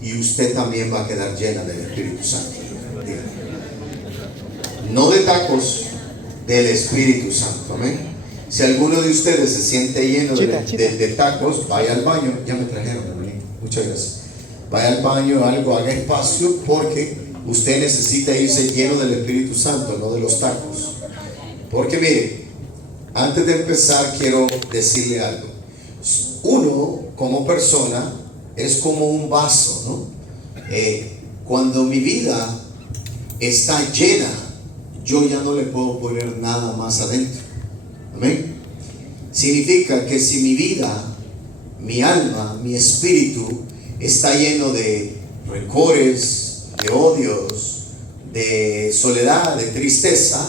y usted también va a quedar llena del Espíritu Santo. No de tacos, del Espíritu Santo. Amén. Si alguno de ustedes se siente lleno de tacos, vaya al baño. Ya me trajeron, hermanito. Muchas gracias. Vaya al baño, haga espacio, porque usted necesita irse lleno del Espíritu Santo, no de los tacos. Porque mire, antes de empezar quiero decirle algo. Uno, como persona, es como un vaso, ¿no? Cuando mi vida está llena, yo ya no le puedo poner nada más adentro. Amén. Significa que si mi vida, mi alma, mi espíritu está lleno de rencores, de odios, de soledad, de tristeza,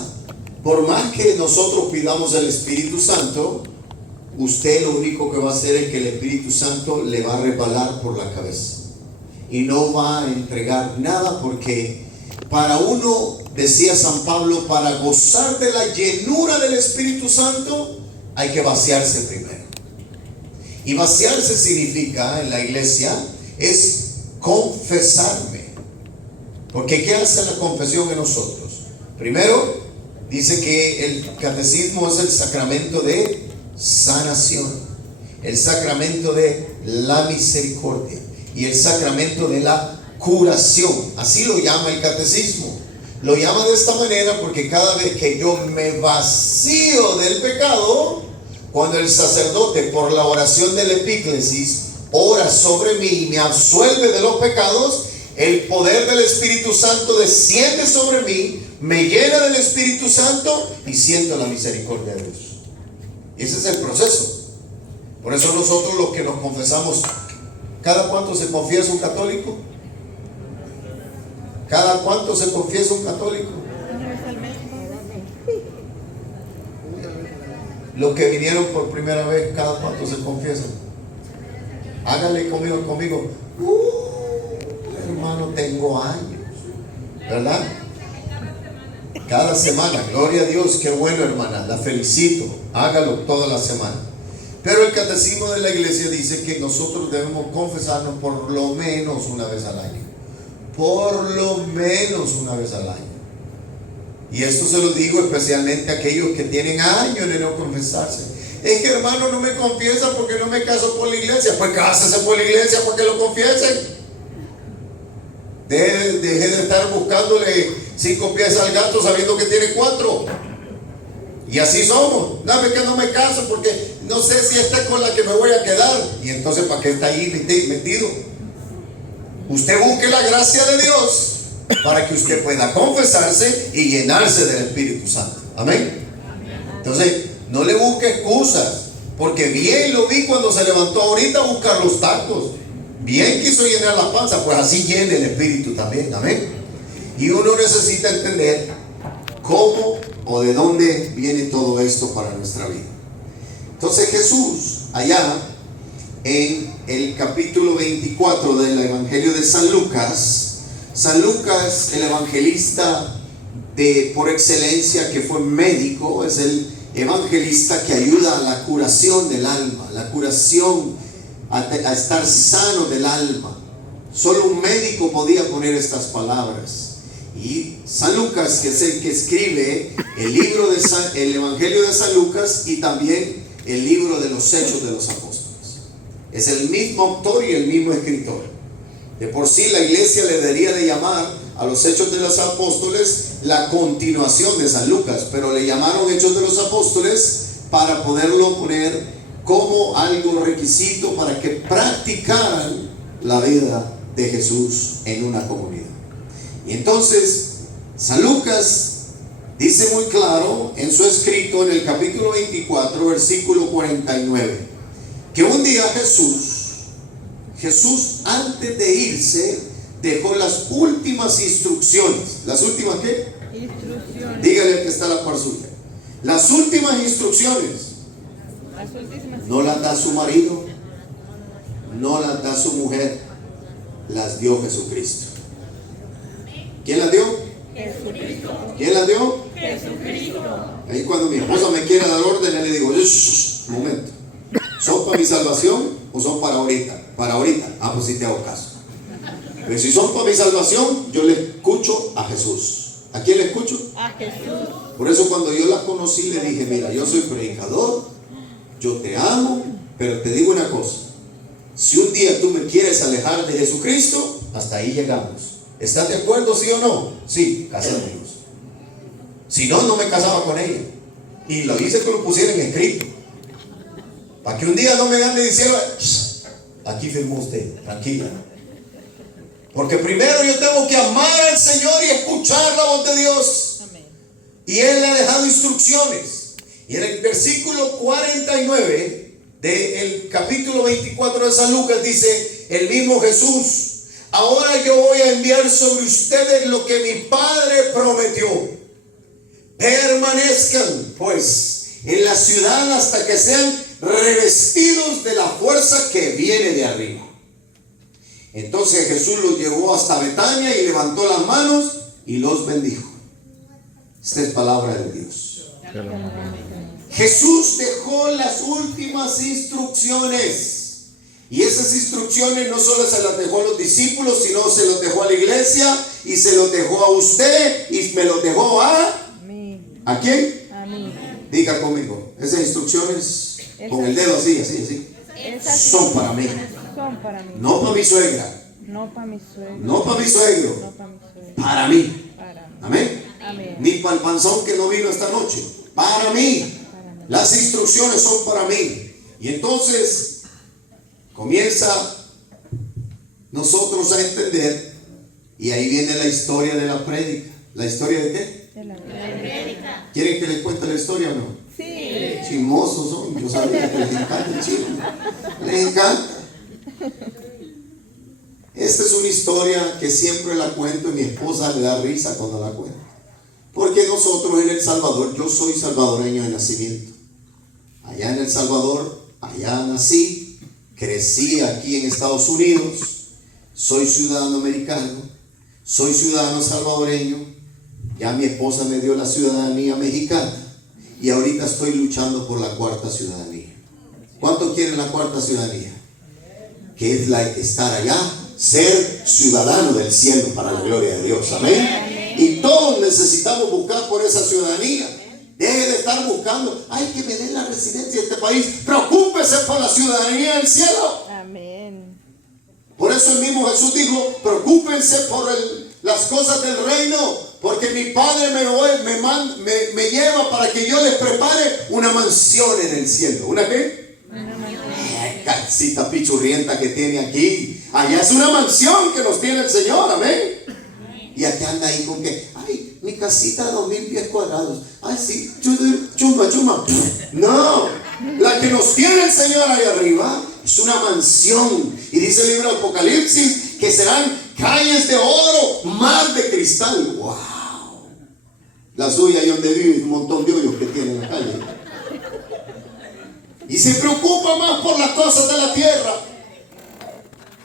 por más que nosotros pidamos al Espíritu Santo, usted lo único que va a hacer es que el Espíritu Santo le va a resbalar por la cabeza y no va a entregar nada, porque para uno, decía San Pablo, para gozar de la llenura del Espíritu Santo hay que vaciarse primero. Y vaciarse significa en la iglesia es confesarme. Porque ¿qué hace la confesión en nosotros? Primero, dice que el catecismo es el sacramento de sanación, el sacramento de la misericordia y el sacramento de la curación. Así lo llama el catecismo. Lo llama de esta manera porque cada vez que yo me vacío del pecado, cuando el sacerdote por la oración del epíclesis ora sobre mí y me absuelve de los pecados, el poder del Espíritu Santo desciende sobre mí, me llena del Espíritu Santo y siento la misericordia de Dios. Ese es el proceso. Por eso nosotros los que nos confesamos, ¿cada cuánto se confiesa un católico? ¿Cada cuánto se confiesa un católico? Los que vinieron por primera vez, ¿cada cuánto se confiesan? Háganle conmigo. Hermano, tengo años, ¿verdad? Cada semana, gloria a Dios, qué bueno, hermana, la felicito, hágalo toda la semana. Pero el catecismo de la iglesia dice que nosotros debemos confesarnos por lo menos una vez al año. Por lo menos una vez al año. Y esto se lo digo especialmente a aquellos que tienen años de no confesarse. Es que, hermano, no me confiesa porque no me caso por la iglesia. Pues cásese por la iglesia para que lo confiesen. Deje de estar buscándole 5 pies al gato sabiendo que tiene 4. Y así somos. Dame que no me caso porque no sé si esta es con la que me voy a quedar. Y entonces, ¿para qué está ahí metido? Usted busque la gracia de Dios para que usted pueda confesarse y llenarse del Espíritu Santo. Amén. Entonces, no le busque excusas, porque bien lo vi cuando se levantó ahorita a buscar los tacos. Bien quiso llenar la panza, pues así llene el Espíritu también. Amén. Y uno necesita entender cómo o de dónde viene todo esto para nuestra vida. Entonces Jesús, allá en el capítulo 24 del Evangelio de San Lucas, el evangelista por excelencia, que fue médico, es el evangelista que ayuda a la curación del alma, la curación, a estar sano del alma. Solo un médico podía poner estas palabras. Y San Lucas, que es el que escribe el libro el Evangelio de San Lucas y también el libro de los Hechos de los Apóstoles. Es el mismo autor y el mismo escritor. De por sí la iglesia le debería de llamar a los Hechos de los Apóstoles la continuación de San Lucas, pero le llamaron Hechos de los Apóstoles para poderlo poner como algo requisito para que practicaran la vida de Jesús en una comunidad. Y entonces San Lucas dice muy claro en su escrito en el capítulo 24, versículo 49, que un día Jesús antes de irse dejó las últimas instrucciones. ¿Las últimas qué? Instrucciones. Dígale que está a la par suya. Las últimas instrucciones. No las da su marido, no las da su mujer, las dio Jesucristo. ¿Quién las dio? Jesucristo. ¿Quién las dio? Jesucristo. Ahí cuando mi esposa me quiere dar órdenes le digo, un momento, ¿son para mi salvación o son para ahorita? Para ahorita. Ah, pues sí te hago caso. Pero si son para mi salvación, yo le escucho a Jesús. ¿A quién le escucho? A Jesús. Por eso cuando yo la conocí le dije, mira, yo soy predicador, yo te amo, pero te digo una cosa. Si un día tú me quieres alejar de Jesucristo, hasta ahí llegamos. ¿Estás de acuerdo, sí o no? Sí, casémonos. Si no, no me casaba con ella. Y lo hice que lo pusiera en escrito. Para que un día no me gane diciendo, aquí firmó usted, tranquila. Porque primero yo tengo que amar al Señor y escuchar la voz de Dios. Amén. Y Él le ha dejado instrucciones. Y en el versículo 49 del capítulo 24 de San Lucas dice el mismo Jesús: ahora yo voy a enviar sobre ustedes lo que mi Padre prometió. Permanezcan pues en la ciudad hasta que sean revestidos de la fuerza que viene de arriba. Entonces Jesús los llevó hasta Betania y levantó las manos y los bendijo. Esta es palabra de Dios. Jesús dejó las últimas instrucciones. Y esas instrucciones no solo se las dejó a los discípulos, sino se los dejó a la iglesia y se los dejó a usted y me los dejó ¿a quién? A mí. Diga conmigo, esas instrucciones con el dedo así, son para mí. Son para mí. No para mi suegra. No para mi suegro. No para mi suegro. No para mi suegro. Para mí. Para mí. Amén. Amén. Ni para el panzón que no vino esta noche. Para mí. Para mí. Las instrucciones son para mí. Y entonces comienza nosotros a entender. Y ahí viene la historia de la prédica. ¿La historia de qué? De la prédica. ¿Quieren que les cuente la historia o no? Sí. Chismosos son. Yo sabía que les encanta el chisme. Les encanta. Esta es una historia que siempre la cuento y mi esposa le da risa cuando la cuento. Porque nosotros en El Salvador, yo soy salvadoreño de nacimiento. Allá en El Salvador, allá nací, crecí aquí en Estados Unidos, soy ciudadano americano, soy ciudadano salvadoreño, ya mi esposa me dio la ciudadanía mexicana y ahorita estoy luchando por la cuarta ciudadanía. ¿Cuántos quieren la cuarta ciudadanía? Que es la de estar allá, ser ciudadano del cielo para la gloria de Dios. Amén. Y todos necesitamos buscar por esa ciudadanía. Deje de estar buscando, ay, que me den la residencia de este país. Preocúpese por la ciudadanía del cielo. Amén. Por eso el mismo Jesús dijo, preocúpense por las cosas del reino, porque mi Padre me lleva para que yo les prepare una mansión en el cielo. ¿Una qué? Casita pichurrienta que tiene aquí. Allá es una mansión que nos tiene el Señor, amén. Y aquí anda ahí con que, ay, mi casita de 2000 pies cuadrados. Ay, sí, chuma. No, la que nos tiene el Señor ahí arriba es una mansión. Y dice el libro de Apocalipsis que serán calles de oro, mar de cristal. Wow. La suya y donde vive un montón de hoyos que tiene en la calle. Y se preocupa más por las cosas de la tierra.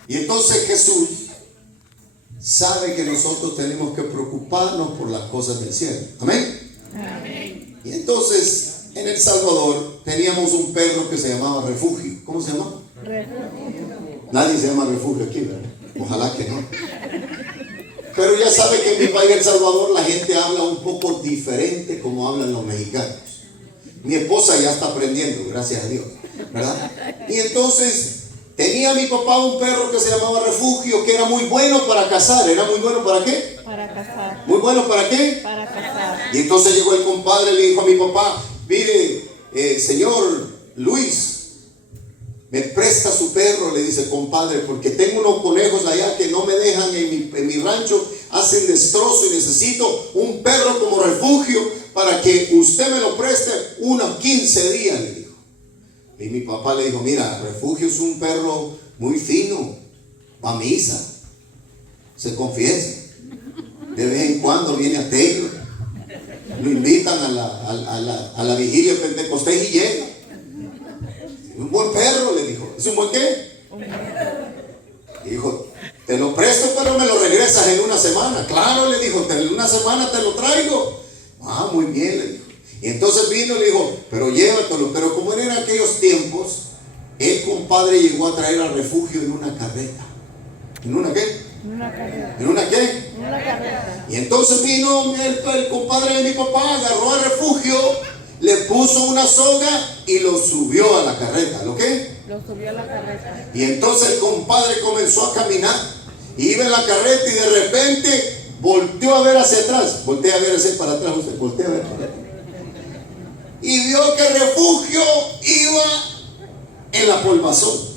Y entonces Jesús sabe que nosotros tenemos que preocuparnos por las cosas del cielo. Amén. Amén. Y entonces en El Salvador teníamos un perro que se llamaba Refugio. ¿Cómo se llama? Refugio. Nadie se llama Refugio aquí, ¿verdad? Ojalá que no. Pero ya sabe que en mi país, El Salvador, la gente habla un poco diferente como hablan los mexicanos. Mi esposa ya está aprendiendo, gracias a Dios, ¿verdad? Y entonces tenía mi papá un perro que se llamaba Refugio, que era muy bueno para cazar. ¿Era muy bueno para qué? Para cazar. ¿Muy bueno para qué? Para cazar. Y entonces llegó el compadre y le dijo a mi papá, mire, señor Luis, me presta su perro, le dice, compadre, porque tengo unos conejos allá que no me dejan en mi rancho, hacen destrozo y necesito un perro como Refugio para que usted me lo preste unos 15 días, le dijo. Y mi papá le dijo, mira, Refugio es un perro muy fino, va a misa, se confiesa, de vez en cuando viene a Taylor, lo invitan a la vigilia de Pentecostés y llega. Un buen perro, le dijo. ¿Es un buen qué? Dijo, te lo presto, pero me lo regresas en una semana. Claro, le dijo, en una semana te lo traigo. Ah, muy bien, le dijo. Y entonces vino y le dijo, pero llévatelo. Pero como eran aquellos tiempos, el compadre llegó a traer al Refugio en una carreta. ¿En una qué? Una carreta. ¿En una qué? Una carreta. Y entonces vino el compadre de mi papá, agarró a Refugio, le puso una soga y lo subió a la carreta. ¿Lo qué? Lo subió a la carreta. Y entonces el compadre comenzó a caminar. Iba en la carreta y de repente volteó a ver hacia atrás. Voltea a ver hacia para atrás usted. Voltea a ver para atrás. Y vio que Refugio iba en la polvazón.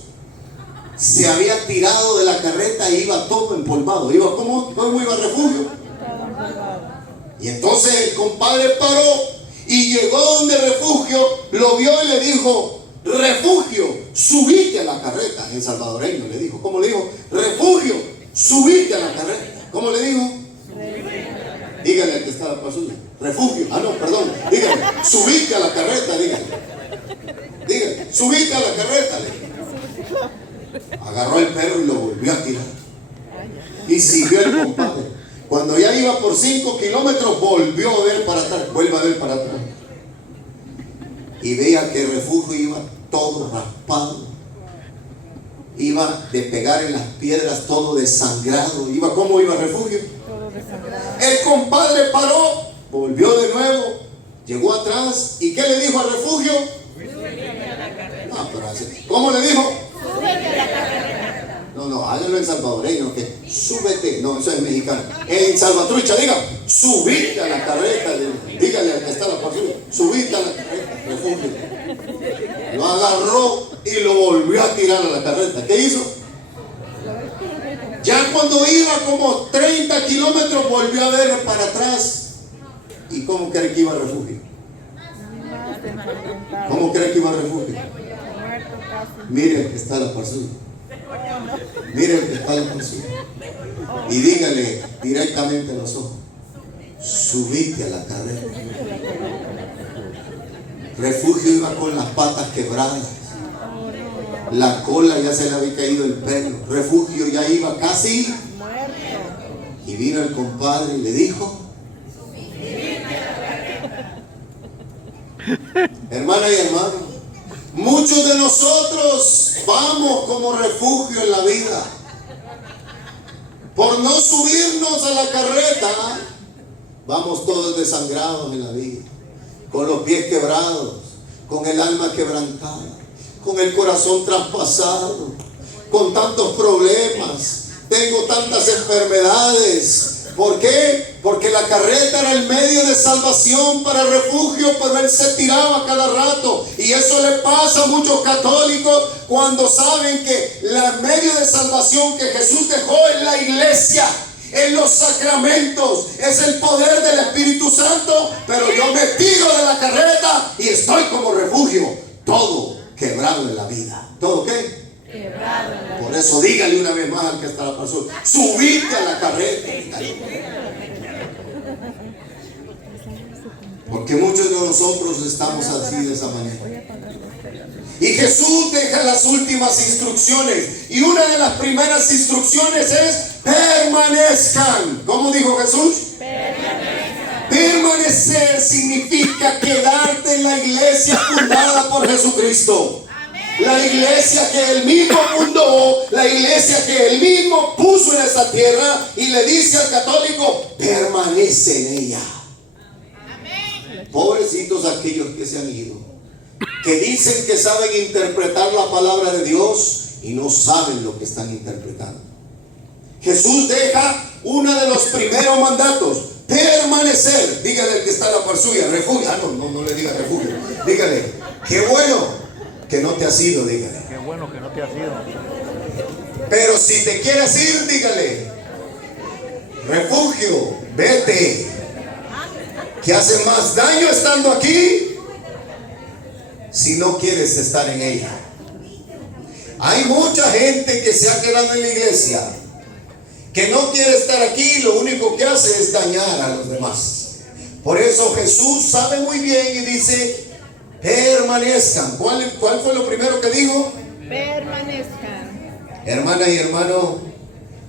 Se había tirado de la carreta e iba todo empolvado. Iba, ¿cómo iba Refugio? Todo empolvado. Y entonces el compadre paró y llegó donde Refugio, lo vio y le dijo: Refugio, subite a la carreta. En salvadoreño le dijo. ¿Cómo le dijo? Refugio, subite a la carreta. ¿Cómo le dijo? Dígale al que está para suya. Refugio. Ah, no, perdón. Dígale, subite a la carreta, dígale. Dígale, subite a la carreta. Agarró el perro y lo volvió a tirar. Y siguió el compadre. Cuando ya iba por 5 kilómetros, volvió a ver para atrás. Vuelve a ver para atrás. Y veía que Refugio iba todo raspado. Iba de pegar en las piedras, todo desangrado. ¿Cómo iba Refugio? Todo desangrado. El compadre paró, volvió de nuevo, llegó atrás. ¿Y qué le dijo a Refugio? No, pero así. ¿Cómo le dijo? No, háganlo en salvadoreño, que súbete. No, eso es mexicano. En salvatrucha, diga, subite a la carreta. Dígale al que está la partida, subite a la carreta, Refugio. Lo agarró y lo volvió a tirar a la carreta. ¿Qué hizo? Ya cuando iba como 30 kilómetros, volvió a ver para atrás. ¿Y cómo cree que iba Refugio? Más ensangrentado. ¿Cómo cree que iba Refugio? Muerto casi. Mire el que está a la par suya. Mire el que está a la par suya. Y dígale directamente a los ojos: subite a la carreta. Refugio iba con las patas quebradas. La cola ya se le había caído el pelo. Refugio ya iba casi. Muerto. Y vino el compadre y le dijo: hermana y hermano, muchos de nosotros vamos como Refugio en la vida. Por no subirnos a la carreta, vamos todos desangrados en la vida, con los pies quebrados, con el alma quebrantada, con el corazón traspasado, con tantos problemas. Tengo tantas enfermedades. ¿Por qué? Porque la carreta era el medio de salvación para Refugio, pero él se tiraba cada rato. Y eso le pasa a muchos católicos cuando saben que el medio de salvación que Jesús dejó en la iglesia, en los sacramentos, es el poder del Espíritu Santo. Pero yo me tiro de la carreta y estoy como Refugio, todo quebrado en la vida. ¿Todo qué? Quebrado. Por eso dígale una vez más al que está a la persona: subite a la carreta. Porque muchos de nosotros estamos así de esa manera. Y Jesús deja las últimas instrucciones. Y una de las primeras instrucciones es: permanezcan. ¿Cómo dijo Jesús? Permanezcan. Permanecer significa quedarte en la iglesia fundada por Jesucristo. La iglesia que Él mismo fundó, la iglesia que Él mismo puso en esta tierra, y le dice al católico: permanece en ella. Pobrecitos aquellos que se han ido, que dicen que saben interpretar la palabra de Dios y no saben lo que están interpretando. Jesús deja uno de los primeros mandatos: permanecer. Dígale al que está a la par suya: refugio. No le diga refugio. Dígale: qué bueno que no te has ido, dígale. Qué bueno que no te has ido. Pero si te quieres ir, dígale: refugio, vete, que hace más daño estando aquí si no quieres estar en ella. Hay mucha gente que se ha quedado en la iglesia, que no quiere estar aquí, y lo único que hace es dañar a los demás. Por eso Jesús sabe muy bien y dice: permanezcan. ¿Cuál fue lo primero que dijo? Permanezcan. Hermana y hermano,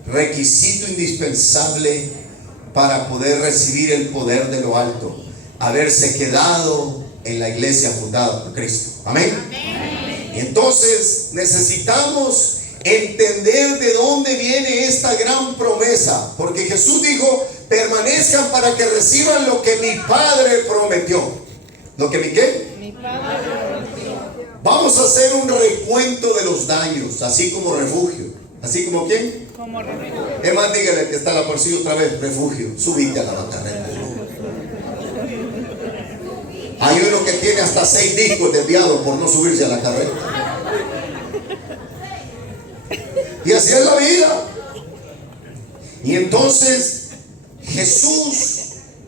requisito indispensable para poder recibir el poder de lo alto: haberse quedado en la iglesia fundada por Cristo. Amén. Y entonces necesitamos entender de dónde viene esta gran promesa. Porque Jesús dijo, permanezcan para que reciban lo que mi Padre prometió. ¿Lo que mi qué? Mi Padre prometió. Vamos a hacer un recuento de los daños, así como refugio. ¿Así como quién? Como refugio. Es más, dígale que está la por sí otra vez, refugio. Subite a la macarreta. Hay uno que tiene hasta 6 discos desviados por no subirse a la carreta. Y así es la vida. Y entonces Jesús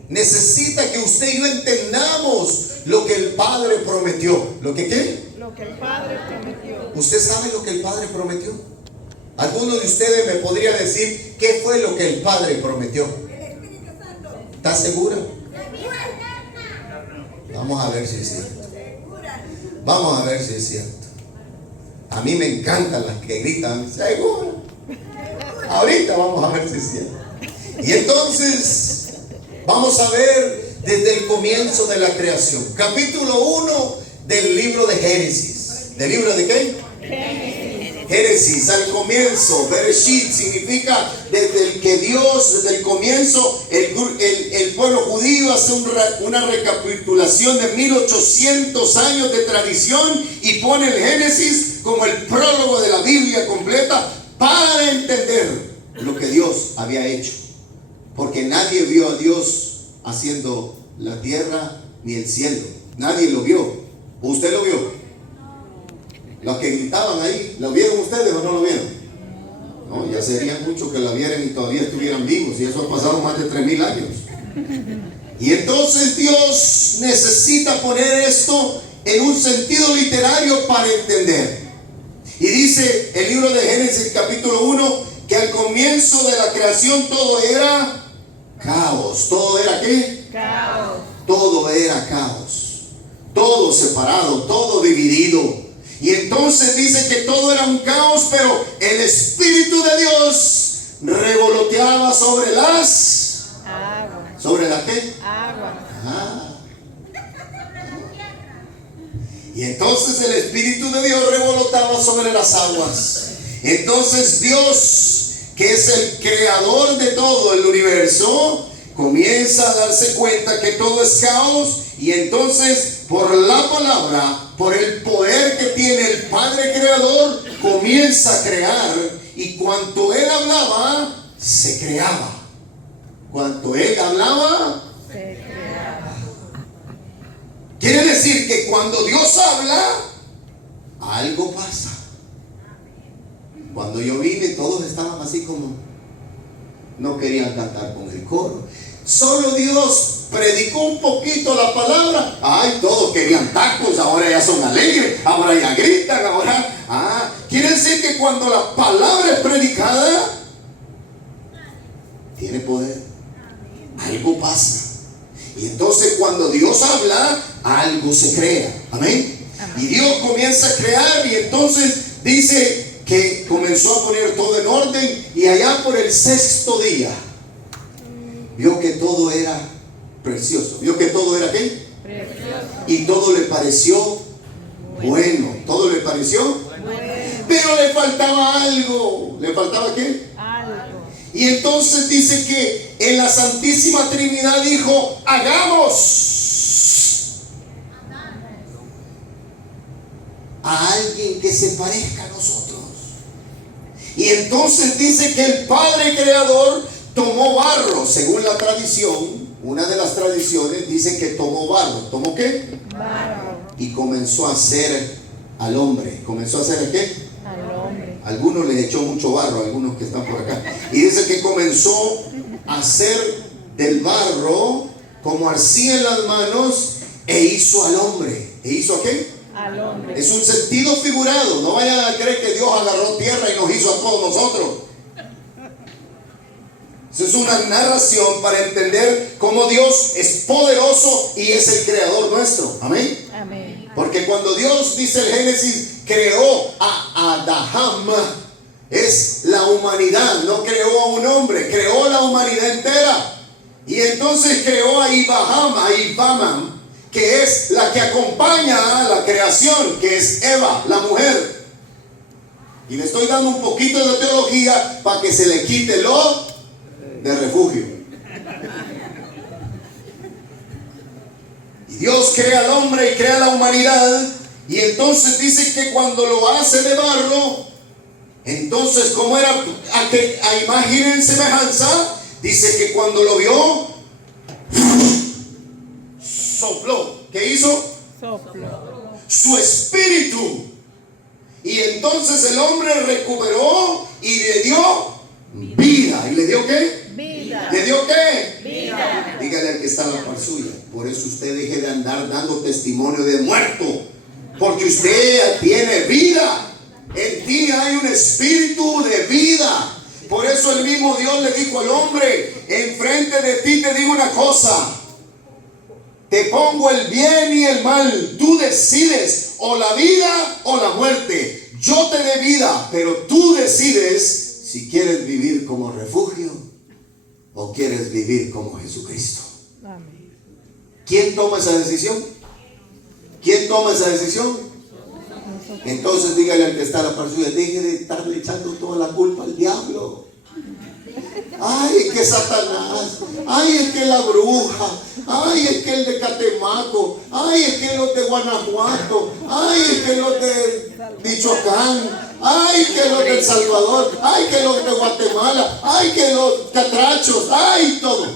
necesita que usted y yo entendamos lo que el Padre prometió. ¿Lo que qué? Lo que el Padre prometió. ¿Usted sabe lo que el Padre prometió? ¿Alguno de ustedes me podría decir qué fue lo que el Padre prometió? ¿Está segura? Vamos a ver si es cierto. Vamos a ver si es cierto. A mí me encantan las que gritan, seguro. Ahorita vamos a ver si es cierto. Y entonces vamos a ver desde el comienzo de la creación. Capítulo 1 del libro de Génesis. ¿Del libro de qué? Génesis, al comienzo. Bereshit significa desde el que Dios, desde el comienzo, el pueblo judío hace una recapitulación de 1800 años de tradición y pone el Génesis como el prólogo de la Biblia completa para entender lo que Dios había hecho. Porque nadie vio a Dios haciendo la tierra ni el cielo. Nadie lo vio. ¿Usted lo vio? Los que gritaban ahí, ¿lo vieron ustedes o no lo vieron? No, ya serían muchos que la vieran y todavía estuvieran vivos. Y eso ha pasado más de 3000 años. Y entonces Dios necesita poner esto en un sentido literario para entender. Y dice el libro de Génesis capítulo 1 que al comienzo de la creación todo era caos. ¿Todo era qué? Caos. Todo era caos. Todo separado, todo dividido. Y entonces dice que todo era un caos, pero el Espíritu de Dios revoloteaba sobre las... Agua. ¿Sobre la qué? Agua. Ah. Y entonces el Espíritu de Dios revolotaba sobre las aguas. Entonces Dios, que es el creador de todo el universo, comienza a darse cuenta que todo es caos. Y entonces por la palabra, por el poder que tiene el Padre Creador, comienza a crear. Y cuanto Él hablaba, se creaba. Cuanto Él hablaba, Se creaba. quiere decir que cuando Dios habla, algo pasa. Cuando yo vine, todos estaban así como, no querían cantar con el coro. Solo Dios predicó un poquito la palabra. Ay, todos querían tacos, ahora ya son alegres, ahora ya gritan, ahora. Quiere decir que cuando la palabra es predicada, tiene poder. Algo pasa. Y entonces cuando Dios habla, algo se crea. Amén. Y Dios comienza a crear y entonces dice que comenzó a poner todo en orden y allá por el 6º día vio que todo era precioso. Vio que todo era ¿qué? Precioso. Y todo le pareció bueno. Todo le pareció Bueno. pero le faltaba algo. ¿Le faltaba qué? Algo. Y entonces dice que en la Santísima Trinidad dijo, hagamos a alguien que se parezca a nosotros. Y entonces dice que el Padre Creador tomó barro, según la tradición. Una de las tradiciones dice que tomó barro. ¿Tomó qué? Barro. Y comenzó a hacer al hombre. ¿Comenzó a hacer el qué? Al hombre. Algunos les echó mucho barro, algunos que están por acá. Y dice que comenzó a hacer del barro como arcilla en las manos e hizo al hombre. ¿E hizo a qué? Al hombre. Es un sentido figurado. No vayan a creer que Dios agarró tierra y nos hizo a todos nosotros. Eso es una narración para entender cómo Dios es poderoso y es el creador nuestro. Amén. Amén. Porque cuando Dios, dice el Génesis, creó a Adaham, es la humanidad, no creó a un hombre, creó la humanidad entera. Y entonces creó a Ibamam, que es la que acompaña a la creación, que es Eva, la mujer. Y le estoy dando un poquito de teología para que se le quite lo de refugio. Y Dios crea al hombre y crea la humanidad. Y entonces dice que cuando lo hace de barro, entonces como era a imagen y semejanza, dice que cuando lo vio, sopló. ¿Qué hizo? Soplo. Su espíritu. Y entonces el hombre recuperó y le dio vida. ¿Y le dio qué? Vida. ¿Le dio qué? Vida. Dígale al que está a la par suya. Por eso usted deje de andar dando testimonio de muerto, porque usted tiene vida. En ti hay un espíritu de vida. Por eso el mismo Dios le dijo al hombre: enfrente de ti te digo una cosa, te pongo el bien y el mal, tú decides o la vida o la muerte. Yo te dé vida, pero tú decides si quieres vivir como refugio o quieres vivir como Jesucristo. Amén. ¿Quién toma esa decisión? ¿Quién toma esa decisión? Entonces dígale al que está a la par suya: deje de estarle echando toda la culpa al diablo. Ay, es que Satanás, ay, es que la bruja, ay, es que el de Catemaco, ay, es que los de Guanajuato, ay, es que los de Michoacán, ay, que los de El Salvador, ay, que los de Guatemala, ay, que los catrachos, ay, todo.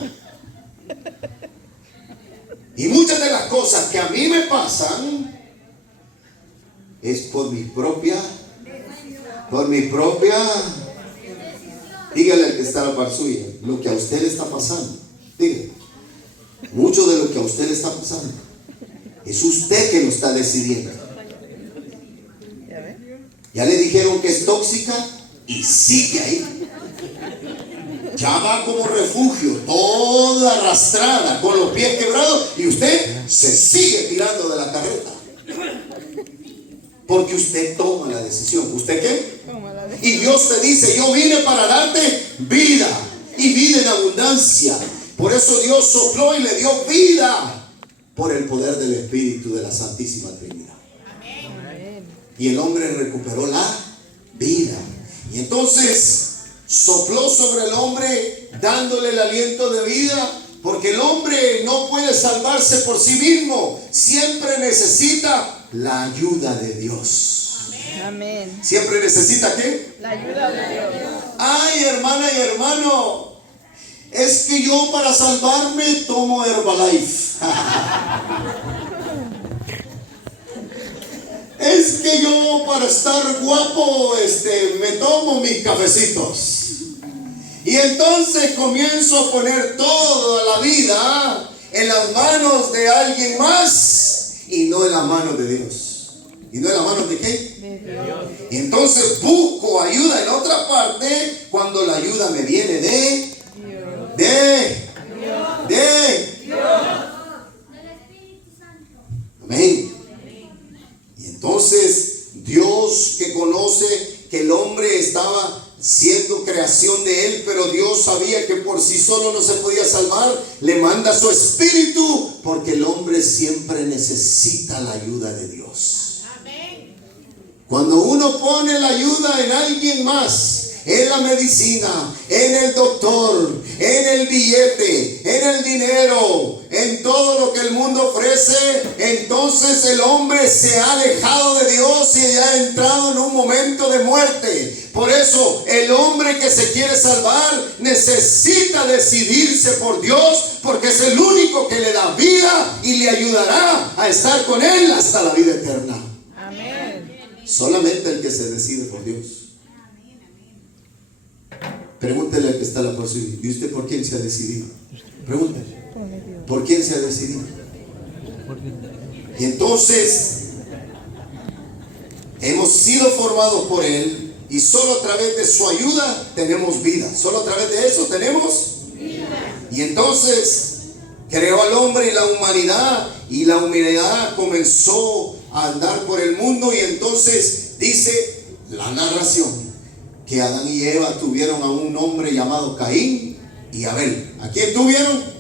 Y muchas de las cosas que a mí me pasan es por mi propia. Dígale al que está a la par suya lo que a usted le está pasando. Dígale. Mucho de lo que a usted le está pasando es usted que lo está decidiendo. ¿Ya ve? Ya le dijeron que es tóxica y sigue ahí. Ya va como refugio, toda arrastrada, con los pies quebrados, y usted se sigue tirando de la carreta. Porque usted toma la decisión. ¿Usted qué? Como la de- Y Dios te dice: yo vine para darte vida y vida en abundancia. Por eso Dios sopló y le dio vida por el poder del Espíritu de la Santísima Trinidad. Amén. Y el hombre recuperó la vida. Y entonces sopló sobre el hombre dándole el aliento de vida, porque el hombre no puede salvarse por sí mismo. Siempre necesita la ayuda de Dios. Amén. ¿Siempre necesita qué? La ayuda de Dios. Ay, hermana y hermano, es que yo para salvarme tomo Herbalife. Es que yo para estar guapo me tomo mis cafecitos. Y entonces comienzo a poner toda la vida en las manos de alguien más y no en las manos de Dios. ¿Y no en las manos de qué? De Dios. Y entonces busco ayuda en otra parte cuando la ayuda me viene de Amén. Y entonces Dios, que conoce que el hombre estaba siendo creación de él, pero Dios sabía que por sí solo no se podía salvar, le manda su espíritu, porque el hombre siempre necesita la ayuda de Dios. Cuando uno pone la ayuda en alguien más, en la medicina, en el doctor, en el billete, en el dinero, en todo lo que el mundo ofrece, entonces el hombre se ha alejado de Dios y ha entrado en un momento de muerte. Por eso el hombre que se quiere salvar necesita decidirse por Dios, porque es el único que le da vida y le ayudará a estar con él hasta la vida eterna. Amén. Solamente el que se decide por Dios. Pregúntele al que está a la par suya: ¿y usted por quién se ha decidido? Pregúntele: Pone Dios. ¿por quién se ha decidido? Y entonces hemos sido formados por Él, y solo a través de su ayuda tenemos vida. Solo a través de eso tenemos vida. Y entonces creó al hombre y la humanidad, y la humanidad comenzó a andar por el mundo. Y entonces dice la narración que Adán y Eva tuvieron a un hombre llamado Caín y Abel. ¿A quién tuvieron?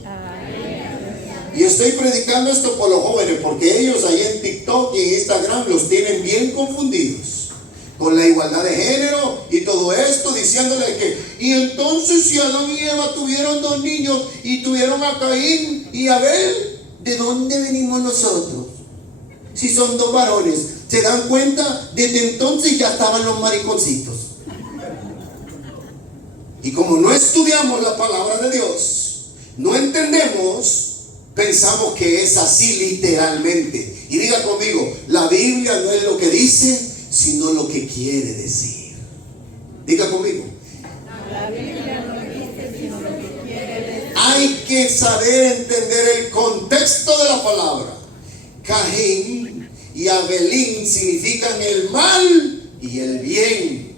Y estoy predicando esto por los jóvenes, porque ellos ahí en TikTok y en Instagram los tienen bien confundidos. con la igualdad de género y todo esto, diciéndole que, y entonces si Adán y Eva tuvieron dos niños y tuvieron a Caín y Abel, ¿de dónde venimos nosotros? Si son dos varones, ¿se dan cuenta? Desde entonces ya estaban los mariconcitos. Y como no estudiamos la palabra de Dios, no entendemos, pensamos que es así literalmente. Y diga conmigo, la Biblia no es lo que dice, sino lo que quiere decir. Diga conmigo. La Biblia no dice sino lo que quiere decir. Hay que saber entender el contexto de la palabra. Caín y Abelín significan el mal y el bien.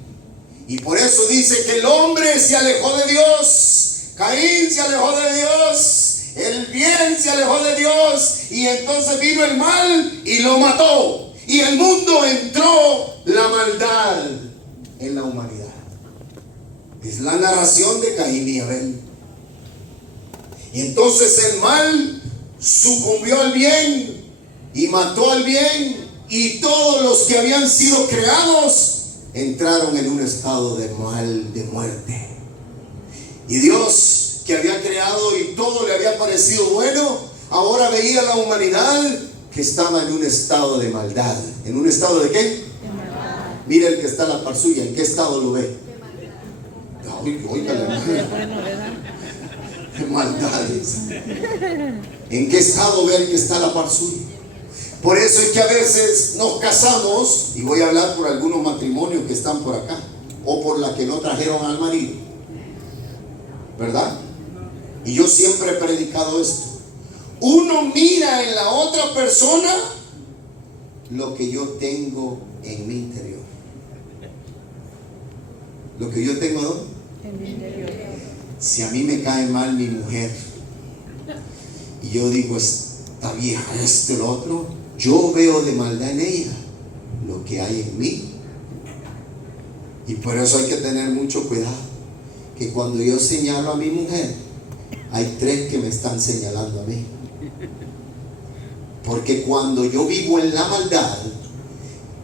Y por eso dice que el hombre se alejó de Dios. Caín se alejó de Dios. El bien se alejó de Dios. Y entonces vino el mal y lo mató. Y el mundo entró la maldad en la humanidad. Es la narración de Caín y Abel. Y entonces el mal sucumbió al bien y mató al bien. Y todos los que habían sido creados entraron en un estado de mal, de muerte. Y Dios, que había creado y todo le había parecido bueno, ahora veía a la humanidad que estaba en un estado de maldad. ¿En un estado de qué? De maldad. Mira el que está a la par suya, ¿en qué estado lo ve? De maldad. Ay, óigale, de maldades. ¿En qué estado ve el que está a la par suya? Por eso es que a veces nos casamos, y voy a hablar por algunos matrimonios que están por acá, o por la que no trajeron al marido, ¿verdad? Y yo siempre he predicado esto. Uno mira en la otra persona lo que yo tengo en mi interior. ¿Lo que yo tengo dónde? En mi interior. Si a mí me cae mal mi mujer y yo digo, esta vieja, esto y lo otro, yo veo de maldad en ella lo que hay en mí. Y por eso hay que tener mucho cuidado, que cuando yo señalo a mi mujer, hay tres que me están señalando a mí. Porque cuando yo vivo en la maldad,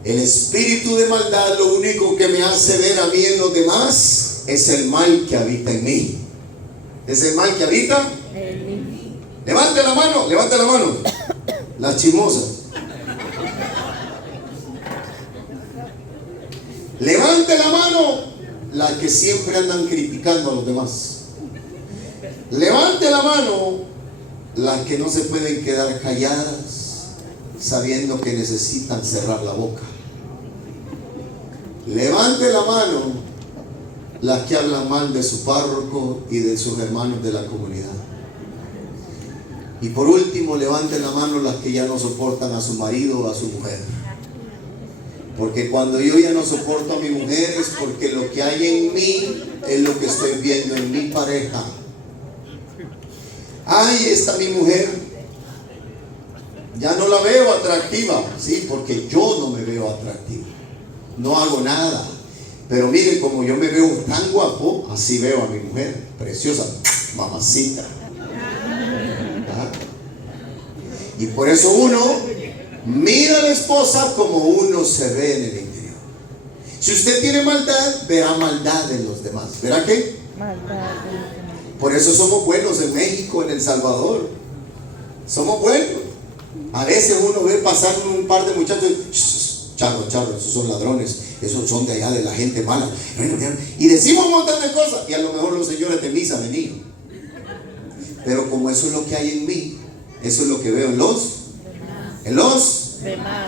el espíritu de maldad lo único que me hace ver a mí en los demás es el mal que habita en mí. ¿Es el mal que habita? Levante la mano, levante la mano. Las chismosas. Levante la mano las que siempre andan criticando a los demás. Levante la mano las que no se pueden quedar calladas sabiendo que necesitan cerrar la boca. Levante la mano las que hablan mal de su párroco y de sus hermanos de la comunidad. Y por último, levante la mano las que ya no soportan a su marido o a su mujer. Porque cuando yo ya no soporto a mi mujer es porque lo que hay en mí es lo que estoy viendo en mi pareja. Ahí está mi mujer. Ya no la veo atractiva, sí, porque yo no me veo atractivo. No hago nada. Pero miren, como yo me veo tan guapo, así veo a mi mujer, preciosa, mamacita. ¿Ah? Y por eso uno mira a la esposa como uno se ve en el interior. Si usted tiene maldad, verá maldad en los demás. ¿Verá qué? Maldad. Por eso somos buenos en México, en El Salvador. Somos buenos. A veces uno ve pasar un par de muchachos, charro, esos son ladrones, esos son de allá, de la gente mala. Y decimos un montón de cosas, y a lo mejor los señores de misa venido. Pero como eso es lo que hay en mí, eso es lo que veo en los demás.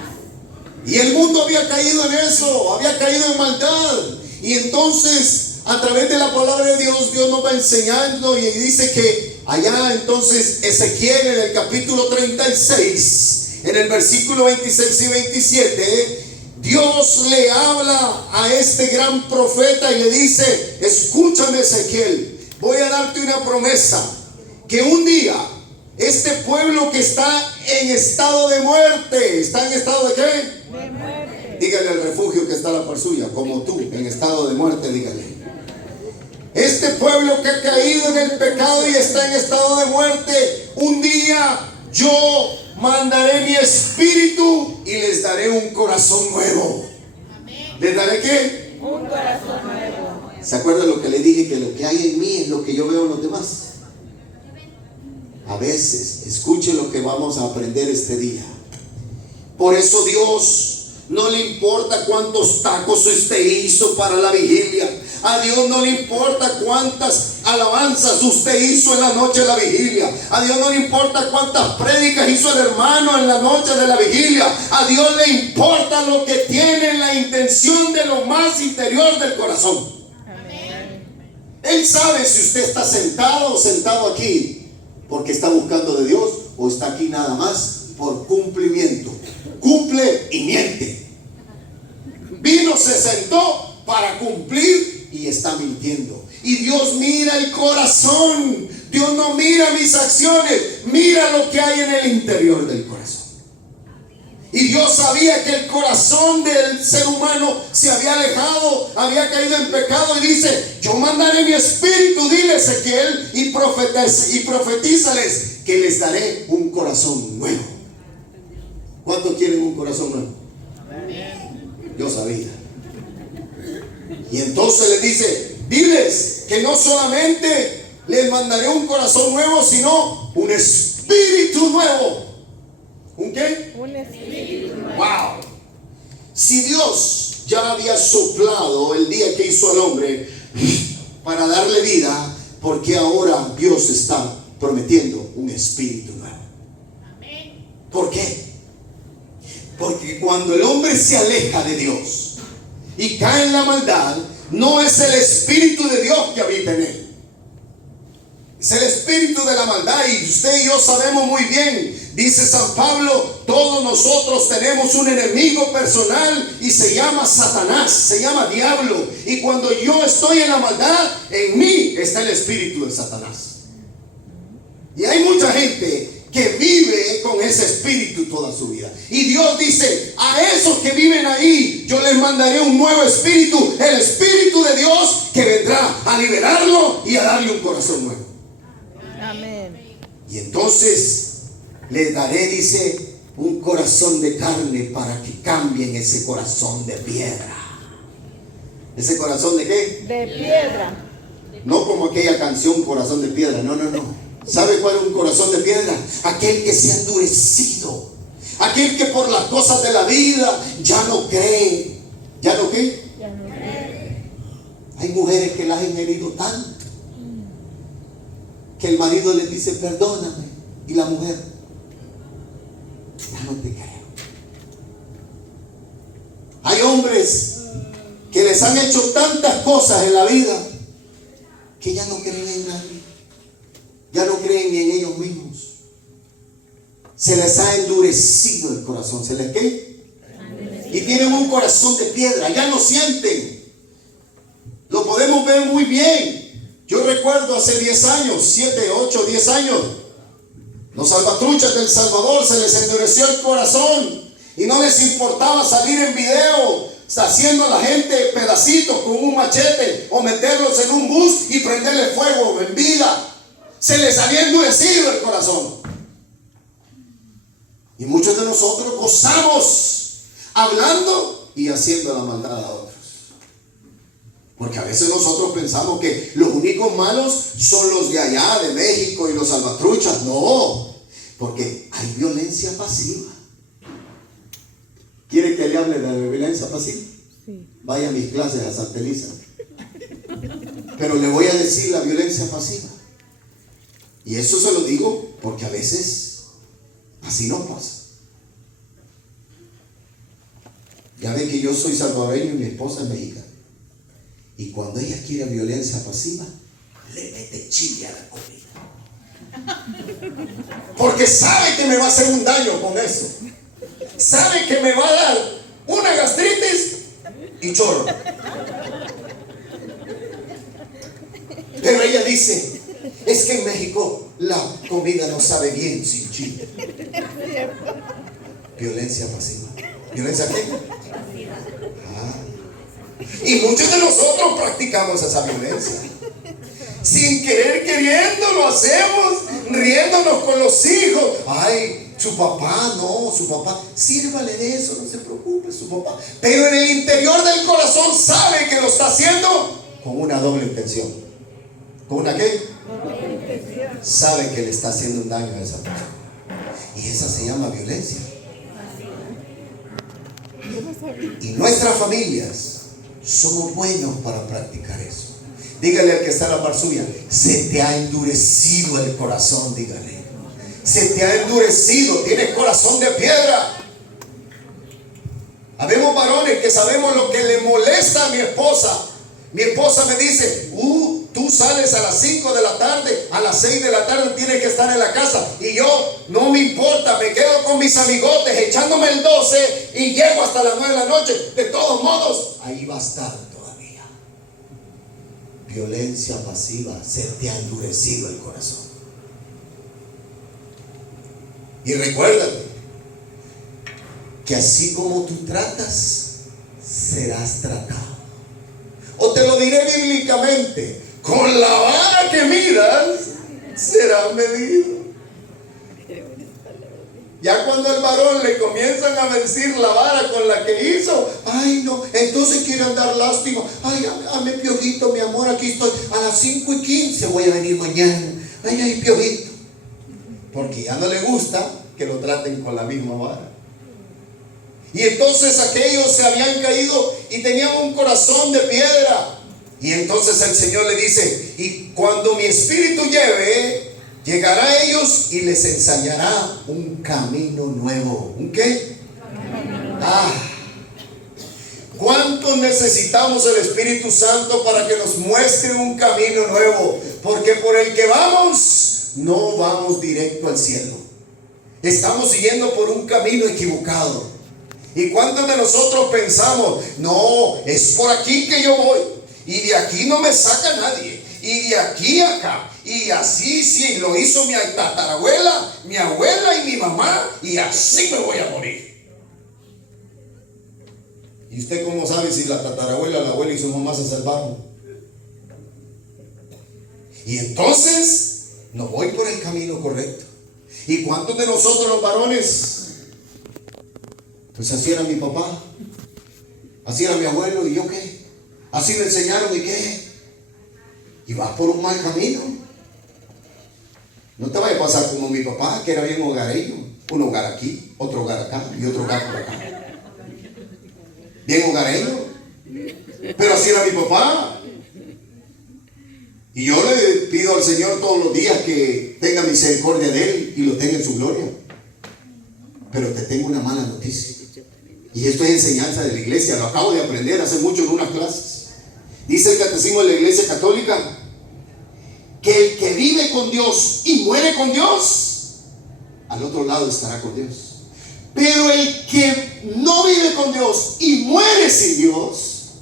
Y el mundo había caído en eso, había caído en maldad. Y entonces, a través de la palabra de Dios, Dios nos va enseñando y dice que allá entonces Ezequiel en el capítulo 36, en el versículo 26 y 27, Dios le habla a este gran profeta y le dice: escúchame, Ezequiel, voy a darte una promesa, que un día este pueblo que está en estado de muerte, ¿está en estado de qué? De muerte. Dígale al refugio que está a la par suya, como tú, en estado de muerte, dígale. Este pueblo que ha caído en el pecado y está en estado de muerte, un día yo mandaré mi espíritu y les daré un corazón nuevo. ¿Les daré qué? Un corazón nuevo. ¿Se acuerdan lo que le dije? Que lo que hay en mí es lo que yo veo en los demás. A veces, escuche lo que vamos a aprender este día. Por eso Dios no le importa cuántos tacos usted hizo para la vigilia. A Dios no le importa cuántas alabanzas usted hizo en la noche de la vigilia. A Dios no le importa cuántas prédicas hizo el hermano en la noche de la vigilia. A Dios le importa lo que tiene en la intención de lo más interior del corazón. Él sabe si usted está sentado o sentado aquí porque está buscando de Dios, o está aquí nada más por cumplimiento. Cumple y miente. Vino, se sentó para cumplir y está mintiendo. Y Dios mira el corazón. Dios no mira mis acciones, mira lo que hay en el interior del corazón. Y Dios sabía que el corazón del ser humano se había alejado, había caído en pecado, y dice: yo mandaré mi espíritu, dile Ezequiel, y profetízales que les daré un corazón nuevo. ¿Cuántos quieren un corazón nuevo? Yo sabía. Y entonces les dice: diles que no solamente les mandaré un corazón nuevo, sino un espíritu nuevo. ¿Un qué? Un espíritu nuevo. ¡Wow! Si Dios ya había soplado el día que hizo al hombre para darle vida, ¿por qué ahora Dios está prometiendo un espíritu nuevo? ¿Por qué? Porque cuando el hombre se aleja de Dios y cae en la maldad, no es el espíritu de Dios que habita en él. Es el espíritu de la maldad. Y usted y yo sabemos muy bien, dice San Pablo, todos nosotros tenemos un enemigo personal y se llama Satanás, se llama diablo. Y cuando yo estoy en la maldad, en mí está el espíritu de Satanás. Y hay mucha gente que vive con ese espíritu toda su vida. Y Dios dice: a esos que viven ahí, yo les mandaré un nuevo espíritu, el espíritu de Dios, que vendrá a liberarlo y a darle un corazón nuevo. Amén. Y entonces les daré, dice, un corazón de carne para que cambien ese corazón de piedra. ¿Ese corazón de qué? De piedra. No como aquella canción, corazón de piedra. No, no, no. ¿Sabe cuál es un corazón de piedra? Aquel que se ha endurecido. Aquel que por las cosas de la vida ya no cree. ¿Ya no qué? Ya no cree. Hay mujeres que las han herido tanto que el marido les dice: perdóname. Y la mujer: ya no te creo. Hay hombres que les han hecho tantas cosas en la vida que ya no creen en nadie. Ya no creen ni en ellos mismos. Se les ha endurecido el corazón. ¿Se les qué? Y tienen un corazón de piedra. Ya no sienten. Lo podemos ver muy bien. Yo recuerdo hace 10 años, 7, 8, 10 años, los salvatruchas del Salvador se les endureció el corazón y no les importaba salir en video haciendo a la gente pedacitos con un machete o meterlos en un bus y prenderle fuego en vida. Se les había endurecido el corazón. Y muchos de nosotros gozamos hablando y haciendo la maldad a otros. Porque a veces nosotros pensamos que los únicos malos son los de allá, de México, y los salvatruchas. No, porque hay violencia pasiva. ¿Quiere que le hable de la violencia pasiva? Sí. Vaya a mis clases a Santa Elisa. Pero le voy a decir la violencia pasiva. Y eso se lo digo porque a veces así no pasa. Ya ven que yo soy salvadoreño y mi esposa es mexicana. Y cuando ella quiere violencia pasiva, le mete chile a la comida. Porque sabe que me va a hacer un daño con eso. Sabe que me va a dar una gastritis y chorro. Pero ella dice: es que en México la comida no sabe bien sin chile. Violencia pasiva. ¿Violencia qué? Y muchos de nosotros practicamos esa violencia. Sin querer, queriendo, lo hacemos, riéndonos con los hijos. Ay, Su papá, no, su papá, sírvale de eso, no se preocupe, su papá. Pero en el interior del corazón sabe que lo está haciendo con una doble intención. ¿Con una qué? Sabe que le está haciendo un daño a esa persona. Y esa se llama violencia. Y nuestras familias somos buenos para practicar eso. Dígale al que está a la par suya: se te ha endurecido el corazón, dígale. Se te ha endurecido, tienes corazón de piedra. Habemos varones que sabemos lo que le molesta a mi esposa. Mi esposa me dice: tú sales a las 5 de la tarde, a las 6 de la tarde tienes que estar en la casa. Y yo, no me importa, me quedo con mis amigotes echándome el 12 y llego hasta las 9 de la noche. De todos modos, ahí va a estar todavía. Violencia pasiva, se te ha endurecido el corazón. Y recuérdate que así como tú tratas, serás tratado. O te lo diré bíblicamente: con la vara que midas, serás medido. Ya cuando al varón le comienzan a decir la vara con la que hizo, ay no, entonces quieren dar lástima. Ay, dame Piojito, mi amor, aquí estoy. A las 5:15 voy a venir mañana. Ay, Piojito. Porque ya no le gusta que lo traten con la misma vara. Y entonces aquellos se habían caído y tenían un corazón de piedra. Y entonces el Señor le dice: y cuando mi espíritu llegará a ellos y les enseñará un camino nuevo. ¿Un qué? ¿Cuánto necesitamos el Espíritu Santo para que nos muestre un camino nuevo? Porque por el que vamos, no vamos directo al cielo. Estamos siguiendo por un camino equivocado. ¿Y cuántos de nosotros pensamos: no, es por aquí que yo voy, y de aquí no me saca nadie, y de aquí a acá, y así sí lo hizo mi tatarabuela, mi abuela y mi mamá, y así me voy a morir? ¿Y usted cómo sabe si la tatarabuela, la abuela y su mamá se salvaron? Y entonces no voy por el camino correcto. ¿Y cuántos de nosotros los varones? Pues así era mi papá, así era mi abuelo, ¿y yo qué? Así me enseñaron, ¿y qué? Y vas por un mal camino. No te vaya a pasar como mi papá, que era bien hogareño. Un hogar aquí, otro hogar acá y otro hogar por acá. Bien hogareño. Pero así era mi papá. Y yo le pido al Señor todos los días que tenga misericordia de él y lo tenga en su gloria. Pero te tengo una mala noticia. Y esto es enseñanza de la iglesia, lo acabo de aprender hace mucho en unas clases. Dice el catecismo de la Iglesia Católica que el que vive con Dios y muere con Dios, al otro lado estará con Dios. Pero el que no vive con Dios y muere sin Dios,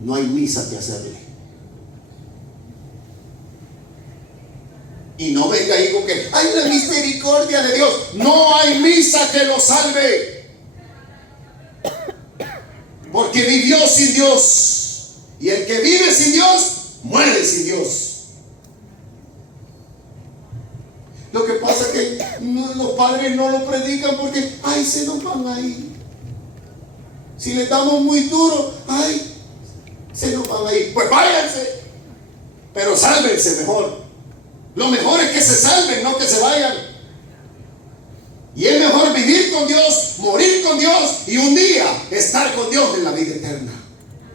no hay misa que hacerle. Y no venga ahí con que hay la misericordia de Dios. No hay misa que lo salve. Porque vivió sin Dios. Y el que vive sin Dios, muere sin Dios. Lo que pasa es que los padres no lo predican porque, ay, se nos van a ir. Si les damos muy duro, ay, se nos van a ir. Pues váyanse. Pero sálvense mejor. Lo mejor es que se salven, no que se vayan. Y es mejor vivir con Dios, morir con Dios y un día estar con Dios en la vida eterna.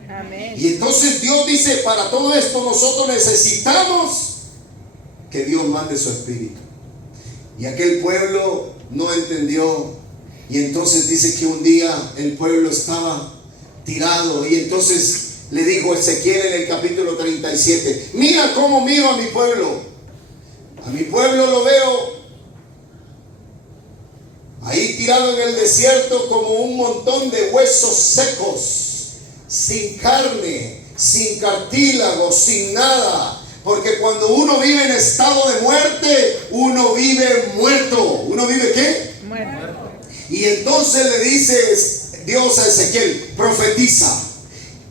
Amén. Y entonces Dios dice: para todo esto nosotros necesitamos que Dios mande su Espíritu. Y aquel pueblo no entendió. Y entonces dice que un día el pueblo estaba tirado. Y entonces le dijo Ezequiel en el capítulo 37: mira cómo miro a mi pueblo. A mi pueblo lo veo ahí tirado en el desierto como un montón de huesos secos, sin carne, sin cartílago, sin nada. Porque cuando uno vive en estado de muerte, uno vive muerto. ¿Uno vive qué? Muerto. Y entonces le dice Dios a Ezequiel: profetiza,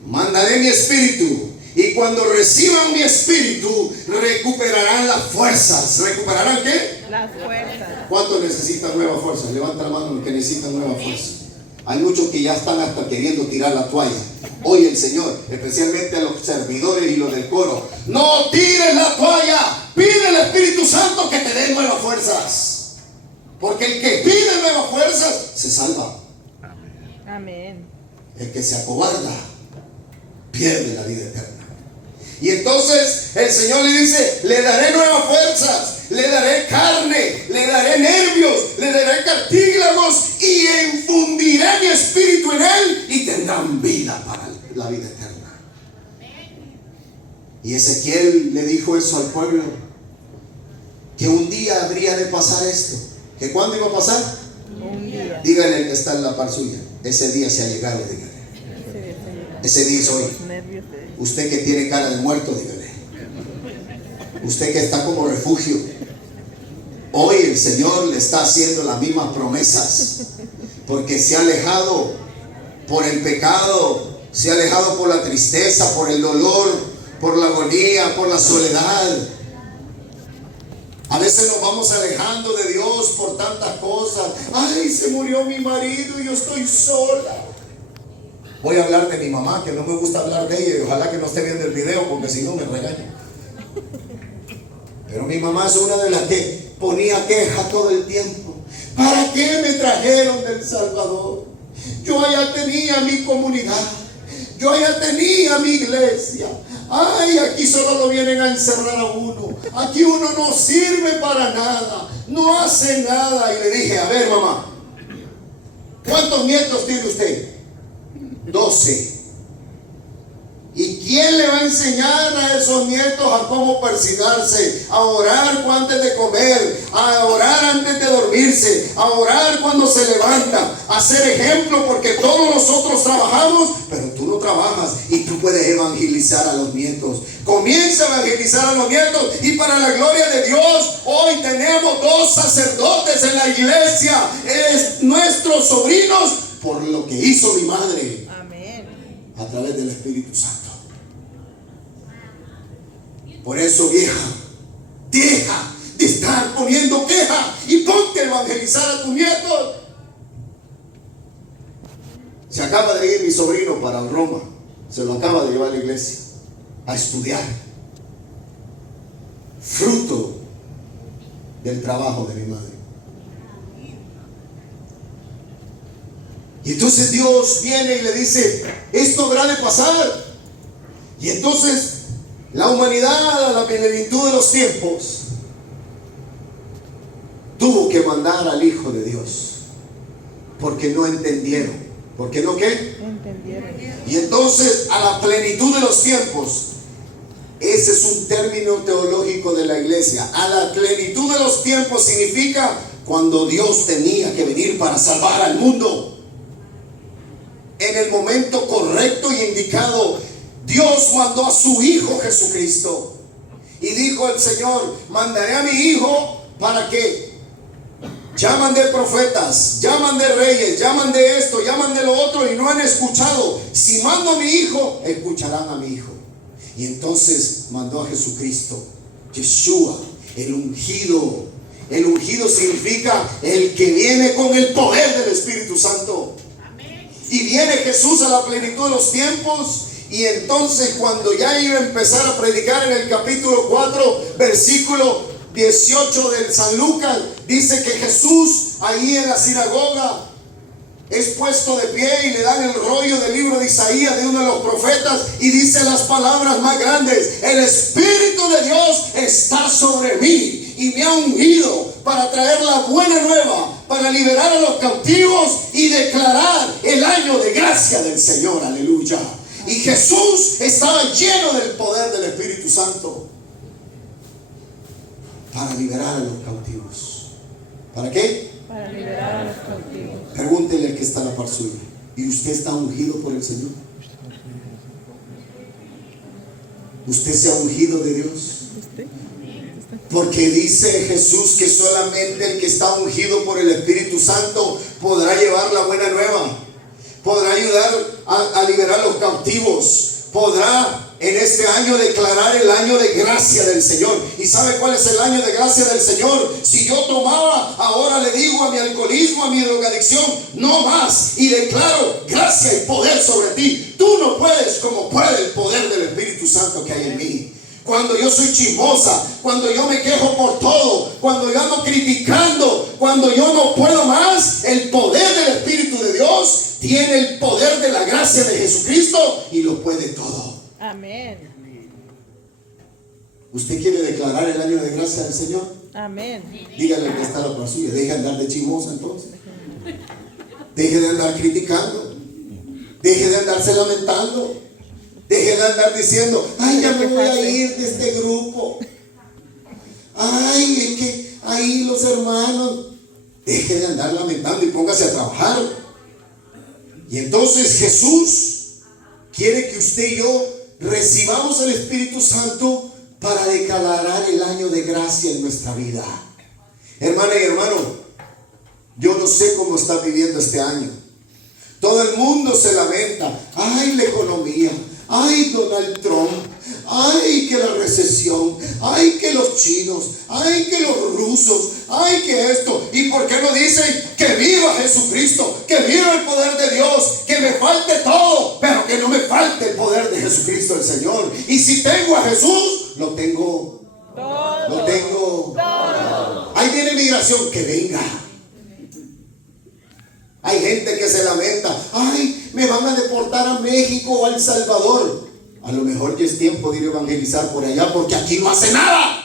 mandaré mi espíritu. Y cuando reciban mi espíritu, recuperarán las fuerzas. ¿Recuperarán qué? Las fuerzas. ¿Cuántos necesitan nueva fuerza? Levanta la mano los que necesitan nueva fuerza. Hay muchos que ya están hasta queriendo tirar la toalla. Hoy el Señor, especialmente a los servidores y los del coro, no tires la toalla. Pide al Espíritu Santo que te dé nuevas fuerzas. Porque el que pide nuevas fuerzas se salva. Amén. El que se acobarda pierde la vida eterna. Y entonces el Señor le dice: le daré nuevas fuerzas, le daré carne, le daré nervios, le daré cartílagos y infundiré mi espíritu en él y tendrán vida para la vida eterna. Y Ezequiel le dijo eso al pueblo, que un día habría de pasar esto. ¿Que cuándo iba a pasar? Un día. Dígale al que está en la par suya: ese día se ha llegado, dígale. Ese día es hoy. Usted que tiene cara de muerto, dígale. Usted que está como refugio, hoy el Señor le está haciendo las mismas promesas, porque se ha alejado por el pecado, se ha alejado por la tristeza, por el dolor, por la agonía, por la soledad. A veces nos vamos alejando de Dios por tantas cosas. Ay, se murió mi marido y yo estoy sola. Voy a hablar de mi mamá, que no me gusta hablar de ella, y ojalá que no esté viendo el video, porque si no me regaña. Pero mi mamá es una de las que ponía queja todo el tiempo. ¿Para qué me trajeron del Salvador? Yo allá tenía mi comunidad, yo allá tenía mi iglesia. Ay, aquí solo lo vienen a encerrar a uno. Aquí uno no sirve para nada, no hace nada. Y le dije: a ver, mamá, ¿cuántos nietos tiene usted? 12. ¿Y quién le va a enseñar a esos nietos a cómo persignarse, a orar antes de comer, a orar antes de dormirse, a orar cuando se levanta, a ser ejemplo? Porque todos nosotros trabajamos, pero tú no trabajas y tú puedes evangelizar a los nietos. Comienza a evangelizar a los nietos, y para la gloria de Dios, hoy tenemos 2 sacerdotes en la iglesia, es nuestros sobrinos, por lo que hizo mi madre. Amén. A través del Espíritu Santo. Por eso, vieja, deja de estar poniendo queja y ponte a evangelizar a tus nietos. Se acaba de ir mi sobrino para Roma, se lo acaba de llevar a la iglesia a estudiar, fruto del trabajo de mi madre. Y entonces Dios viene y le dice: esto habrá de pasar. Y entonces la humanidad, a la plenitud de los tiempos, tuvo que mandar al Hijo de Dios, porque no entendieron. ¿Por qué no qué? Entendieron. Y entonces, a la plenitud de los tiempos, ese es un término teológico de la iglesia. A la plenitud de los tiempos significa cuando Dios tenía que venir para salvar al mundo. En el momento correcto y indicado, Dios mandó a su Hijo Jesucristo. Y dijo el Señor: mandaré a mi Hijo para que llaman de profetas, llaman de reyes, llaman de esto, llaman de lo otro, y no han escuchado. Si mando a mi Hijo, escucharán a mi Hijo. Y entonces mandó a Jesucristo, Yeshua, el ungido. El ungido significa el que viene con el poder del Espíritu Santo. Y viene Jesús a la plenitud de los tiempos. Y entonces, cuando ya iba a empezar a predicar, en el capítulo 4, versículo 18 de San Lucas, dice que Jesús ahí en la sinagoga es puesto de pie y le dan el rollo del libro de Isaías, de uno de los profetas, y dice las palabras más grandes: el Espíritu de Dios está sobre mí y me ha ungido para traer la buena nueva, para liberar a los cautivos y declarar el año de gracia del Señor. Aleluya. Y Jesús estaba lleno del poder del Espíritu Santo para liberar a los cautivos. ¿Para qué? Para liberar a los cautivos. Pregúntele al que está a la par suya: ¿y usted está ungido por el Señor? ¿Usted se ha ungido de Dios? Porque dice Jesús que solamente el que está ungido por el Espíritu Santo podrá llevar la buena nueva, podrá ayudar a liberar a los cautivos, podrá en este año declarar el año de gracia del Señor. ¿Y sabe cuál es el año de gracia del Señor? Si yo tomaba, ahora le digo a mi alcoholismo, a mi drogadicción, no más. Y declaro gracia y poder sobre ti. Tú no puedes como puede el poder del Espíritu Santo que hay en mí. Cuando yo soy chismosa, cuando yo me quejo por todo, cuando yo ando criticando, cuando yo no puedo más, el poder del Espíritu de Dios tiene el poder de la gracia de Jesucristo y lo puede todo. Amén. ¿Usted quiere declarar el año de gracia del Señor? Amén. Dígale al que está a la par suya, deje de andar de chismosa entonces. Deje de andar criticando. Deje de andarse lamentando. Deje de andar diciendo, ay, ya me voy a ir de este grupo. Ay, es que ahí los hermanos. Deje de andar lamentando y póngase a trabajar. Y entonces Jesús quiere que usted y yo recibamos el Espíritu Santo para declarar el año de gracia en nuestra vida. Hermana y hermano, yo no sé cómo está viviendo este año. Todo el mundo se lamenta. Ay, la economía. Ay, Donald Trump. Ay, que la recesión. Ay, que los chinos. Ay, que los rusos. Ay, que esto. ¿Y por qué no dicen que viva Jesucristo? Que viva el poder de Dios. Que me falte todo, pero que no me falte el poder de Jesucristo el Señor. Y si tengo a Jesús, lo tengo. Lo tengo. Ahí viene migración, que venga. Hay gente que se lamenta. Ay, me van a deportar a México o a El Salvador. A lo mejor ya es tiempo de ir a evangelizar por allá, porque aquí no hace nada.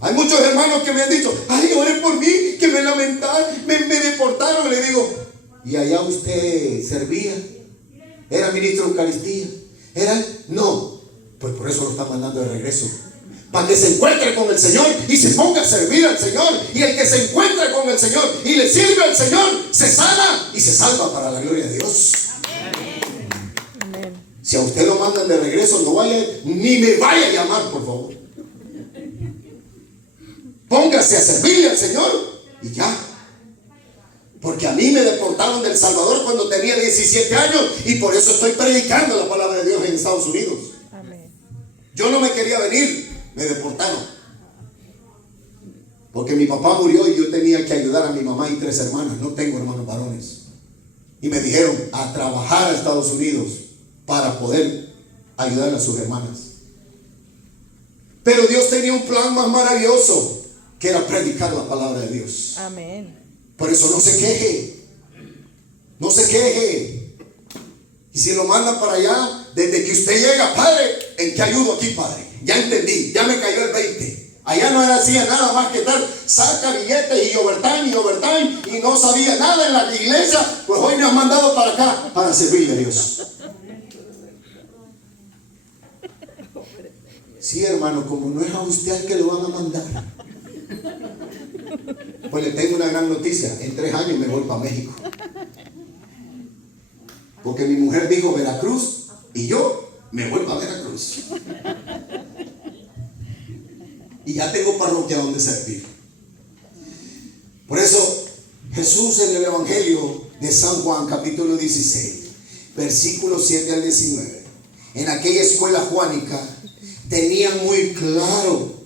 Hay muchos hermanos que me han dicho, ay, oren por mí, que me lamentaron, me deportaron. Le digo, ¿y allá usted servía? ¿Era ministro de Eucaristía? ¿Era? No. Pues por eso lo está mandando de regreso. Para que se encuentre con el Señor y se ponga a servir al Señor. Y el que se encuentre con el Señor y le sirve al Señor, se sana y se salva para la gloria de Dios. Amén. Si a usted lo mandan de regreso, no vaya, ni me vaya a llamar, por favor. Póngase a servirle al Señor y ya. Porque a mí me deportaron de El Salvador cuando tenía 17 años y por eso estoy predicando la palabra de Dios en Estados Unidos. Amén. Yo no me quería venir, me deportaron. Porque mi papá murió y yo tenía que ayudar a mi mamá y 3 hermanas. No tengo hermanos varones. Y me dijeron a trabajar a Estados Unidos para poder ayudar a sus hermanas. Pero Dios tenía un plan más maravilloso, que era predicar la palabra de Dios. Amén. Por eso no se queje. No se queje. Y si lo mandan para allá, desde que usted llega, Padre, ¿en qué ayudo aquí, Padre? Ya entendí, ya me cayó el 20. Allá no hacía nada más que estar, saca billetes y overtime, y no sabía nada en la iglesia. Pues hoy me han mandado para acá, para servirle a Dios. Sí, hermano, como no es a usted al que lo van a mandar. Pues le tengo una gran noticia. En 3 años me voy para México. Porque mi mujer dijo Veracruz y yo me voy para Veracruz. Y ya tengo parroquia donde servir. Por eso Jesús en el Evangelio de San Juan capítulo 16 versículos 7 al 19, en aquella escuela juánica tenían muy claro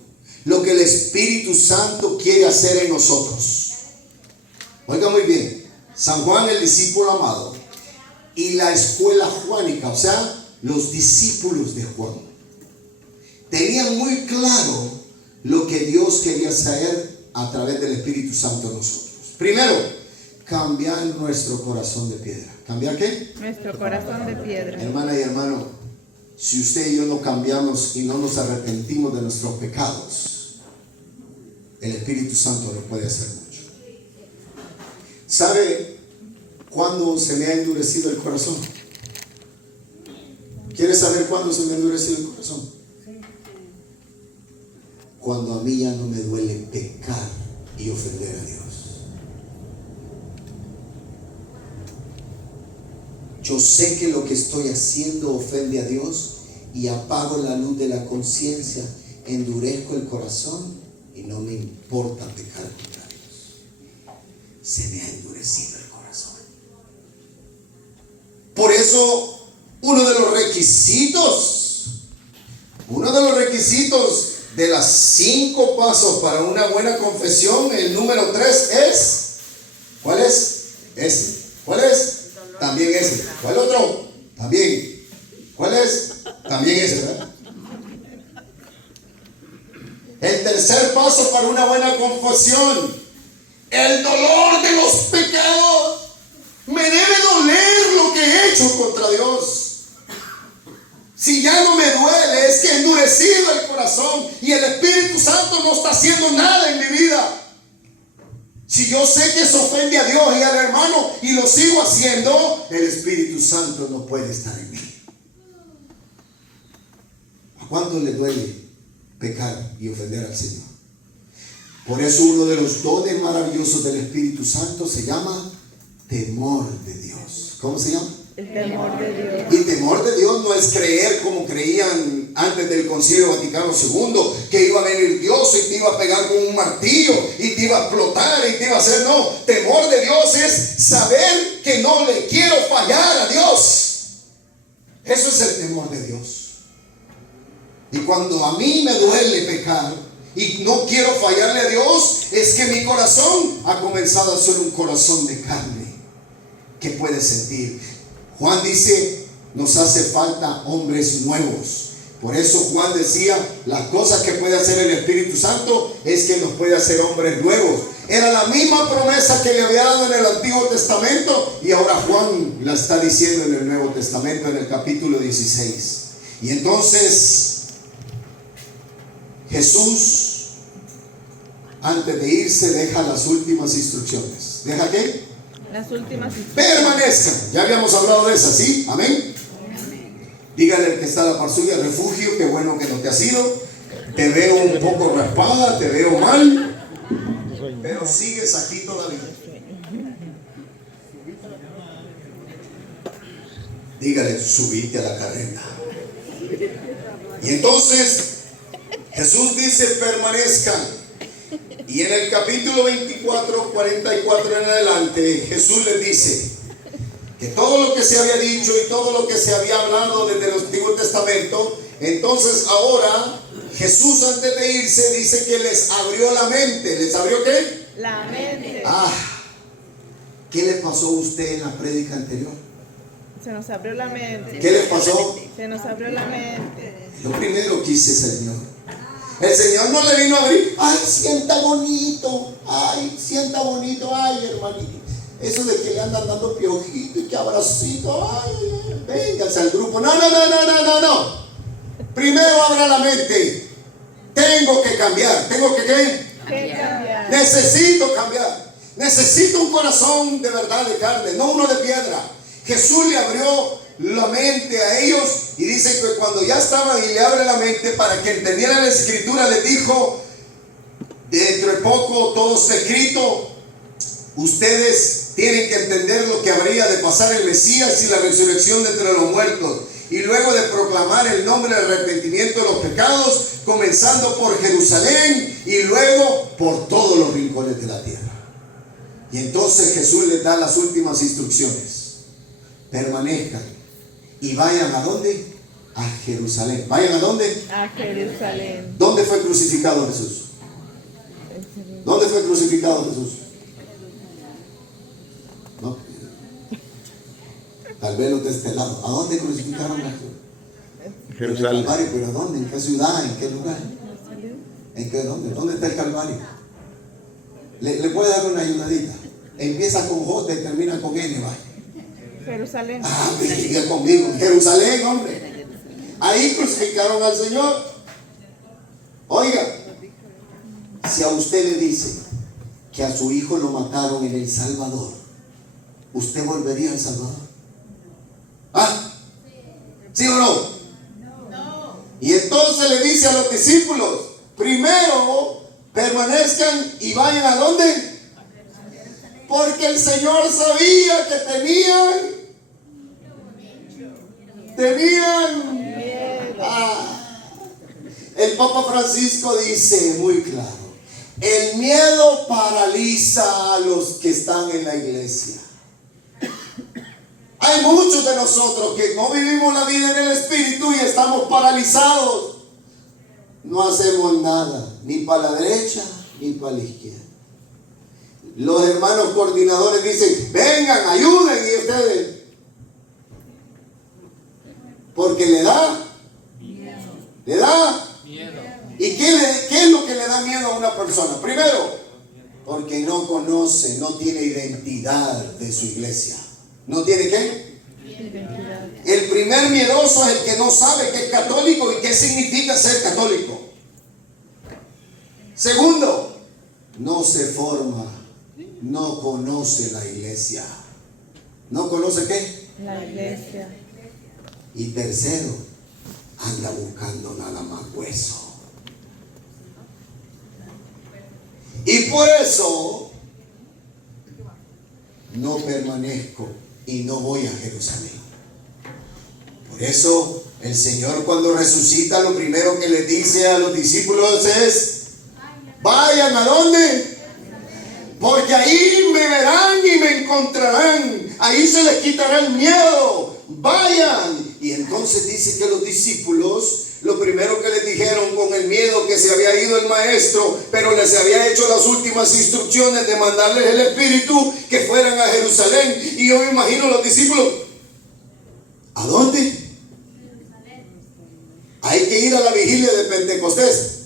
lo que el Espíritu Santo quiere hacer en nosotros. Oiga muy bien, San Juan el discípulo amado y la escuela juánica, o sea, los discípulos de Juan, tenían muy claro lo que Dios quería hacer a través del Espíritu Santo en nosotros. Primero, cambiar nuestro corazón de piedra. ¿Cambiar qué? Nuestro corazón de piedra. Hermana y hermano, si usted y yo no cambiamos y no nos arrepentimos de nuestros pecados, el Espíritu Santo no puede hacer mucho. ¿Sabe cuándo se me ha endurecido el corazón? ¿Quiere saber cuándo se me ha endurecido el corazón? Cuando a mí ya no me duele pecar y ofender a Dios. Yo sé que lo que estoy haciendo ofende a Dios y apago la luz de la conciencia, endurezco el corazón y no me importa pecar contra Dios. Se me ha endurecido el corazón. eso, uno de los requisitos de las 5 pasos para una buena confesión, el número 3 es, ¿cuál es? Ese. ¿Cuál es? También ese. ¿Cuál otro? También. ¿Cuál es? También ese, ¿verdad? El tercer paso para una buena confesión, el dolor de los pecados. Me debe doler lo que he hecho contra Dios. Si ya no me duele, es que he endurecido el corazón y el Espíritu Santo no está haciendo nada en mi vida. Si yo sé que eso ofende a Dios y al hermano y lo sigo haciendo, el Espíritu Santo no puede estar en mí. ¿A cuánto le duele pecar y ofender al Señor? Por eso uno de los dones maravillosos del Espíritu Santo se llama temor de Dios. ¿Cómo se llama? El temor de Dios. Y temor de Dios no es creer como creían antes del Concilio Vaticano II, que iba a venir Dios y te iba a pegar con un martillo y te iba a explotar y te iba a hacer. No, temor de Dios es saber que no le quiero fallar a Dios. Eso es el temor de Dios. Y cuando a mí me duele pecar y no quiero fallarle a Dios, es que mi corazón ha comenzado a ser un corazón de carne que puede sentir. Juan dice, nos hace falta hombres nuevos. Por eso Juan decía, las cosas que puede hacer el Espíritu Santo es que nos puede hacer hombres nuevos. Era la misma promesa que le había dado en el Antiguo Testamento y ahora Juan la está diciendo en el Nuevo Testamento, en el capítulo 16. Y entonces Jesús, antes de irse, deja las últimas instrucciones. ¿Deja qué? Las últimas. Permanezcan. Ya habíamos hablado de esas, ¿sí? Amén. Dígale al que está a la par suya, refugio, qué bueno que no te has ido. Te veo un poco raspada, te veo mal, pero sigues aquí todavía. Dígale, subite a la carreta. Y entonces Jesús dice, permanezcan. Y en el capítulo 24, 44 en adelante, Jesús les dice que todo lo que se había dicho y todo lo que se había hablado desde el Antiguo Testamento, entonces ahora Jesús, antes de irse, dice que les abrió la mente. ¿Les abrió qué? La mente. ¿Qué le pasó a usted en la prédica anterior? Se nos abrió la mente. ¿Qué les pasó? Se nos abrió la mente. Lo primero que hice, Señor. El Señor no le vino a abrir. Ay, sienta bonito. Ay, sienta bonito. Ay, hermanito. Eso de que le andan dando piojito y que abracito. Ay, véngase al grupo. No. Primero abra la mente. Tengo que cambiar. ¿Tengo que qué? Cambiar. Necesito cambiar. Necesito un corazón de verdad, de carne, no uno de piedra. Jesús le abrió la mente a ellos y dice que cuando ya estaban y le abre la mente para que entendieran la escritura, les dijo, dentro de poco todo está escrito, ustedes tienen que entender lo que habría de pasar el Mesías y la resurrección de entre los muertos, y luego de proclamar el nombre del arrepentimiento de los pecados, comenzando por Jerusalén y luego por todos los rincones de la tierra. Y entonces Jesús les da las últimas instrucciones. Permanezcan y vayan ¿a dónde? A Jerusalén. ¿Vayan a dónde? A Jerusalén. ¿Dónde fue crucificado Jesús? ¿Dónde fue crucificado Jesús? No. Tal vez los de este lado. ¿A dónde crucificaron a Jesús? Jerusalén. En el Calvario, pero ¿a dónde? ¿En qué ciudad? ¿En qué lugar? ¿En qué dónde? ¿Dónde está el Calvario? Le puede dar una ayudadita. Empieza con J y termina con N, vaya. Jerusalén. Diga conmigo, Jerusalén, hombre. Ahí crucificaron al Señor. Oiga, si a usted le dice que a su hijo lo mataron en El Salvador, ¿usted volvería a El Salvador? ¿Sí o no? No. Y entonces le dice a los discípulos, primero permanezcan y vayan ¿a dónde? Porque el Señor sabía que tenían el Papa Francisco dice muy claro, el miedo paraliza a los que están en la iglesia. Hay muchos de nosotros que no vivimos la vida en el Espíritu y estamos paralizados. No hacemos nada, ni para la derecha ni para la izquierda. Los hermanos coordinadores dicen, vengan, ayuden, y ustedes, porque le da miedo. ¿Y qué es lo que le da miedo a una persona? Primero, porque no conoce, no tiene identidad de su iglesia. ¿No tiene qué? Identidad. El primer miedoso es el que no sabe que es católico y qué significa ser católico. Segundo, no se forma, no conoce la iglesia. ¿No conoce qué? La iglesia. Y tercero, anda buscando nada más hueso. Y por eso no permanezco y no voy a Jerusalén. Por eso el Señor, cuando resucita, lo primero que le dice a los discípulos es: vayan, ¿a dónde? Porque ahí me verán y me encontrarán. Ahí se les quitará el miedo. Vayan. Y entonces dice que los discípulos, lo primero que les dijeron, con el miedo que se había ido el maestro, pero les había hecho las últimas instrucciones de mandarles el Espíritu, que fueran a Jerusalén. Y yo me imagino a los discípulos: ¿a dónde? Hay que ir a la vigilia de Pentecostés.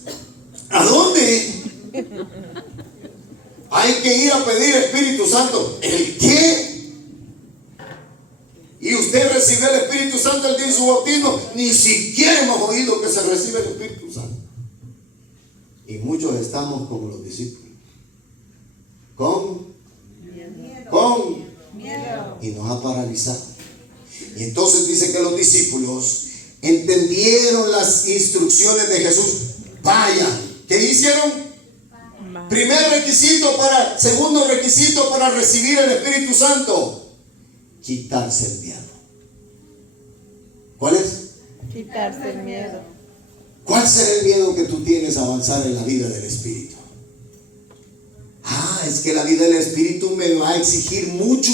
¿A dónde? Hay que ir a pedir Espíritu Santo. ¿El qué? Y usted recibió el Espíritu Santo el día de su bautismo. Ni siquiera hemos oído que se recibe el Espíritu Santo. Y muchos estamos como los discípulos, con miedo. Y nos ha paralizado. Y entonces dice que los discípulos entendieron las instrucciones de Jesús. Vayan. ¿Qué hicieron? Segundo requisito para recibir el Espíritu Santo: quitarse el miedo. ¿Cuál es? Quitarse el miedo. ¿Cuál será el miedo que tú tienes a avanzar en la vida del Espíritu? Es que la vida del Espíritu me va a exigir mucho.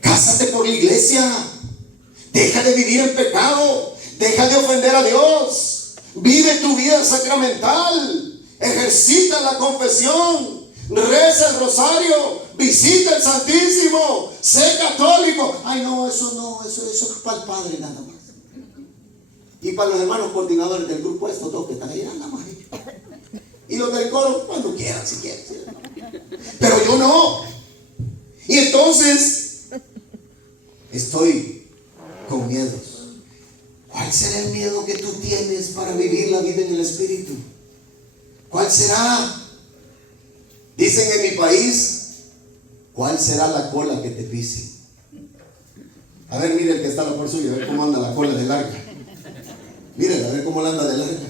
Cásate por la iglesia. Deja de vivir en pecado. Deja de ofender a Dios. Vive tu vida sacramental. Ejercita la confesión. Reza el rosario. Visita el Santísimo. Sé católico. Eso es para el Padre nada más. Y para los hermanos coordinadores del grupo, estos dos que están ahí, nada más. Y los del coro, cuando quieran, si quieren. Pero yo no. Y entonces estoy con miedos. ¿Cuál será el miedo que tú tienes para vivir la vida en el Espíritu? ¿Cuál será? Dicen en mi país, ¿cuál será la cola que te pise? A ver, mire el que está a la por suya, a ver cómo anda la cola de larga. Miren, a ver cómo la anda de larga.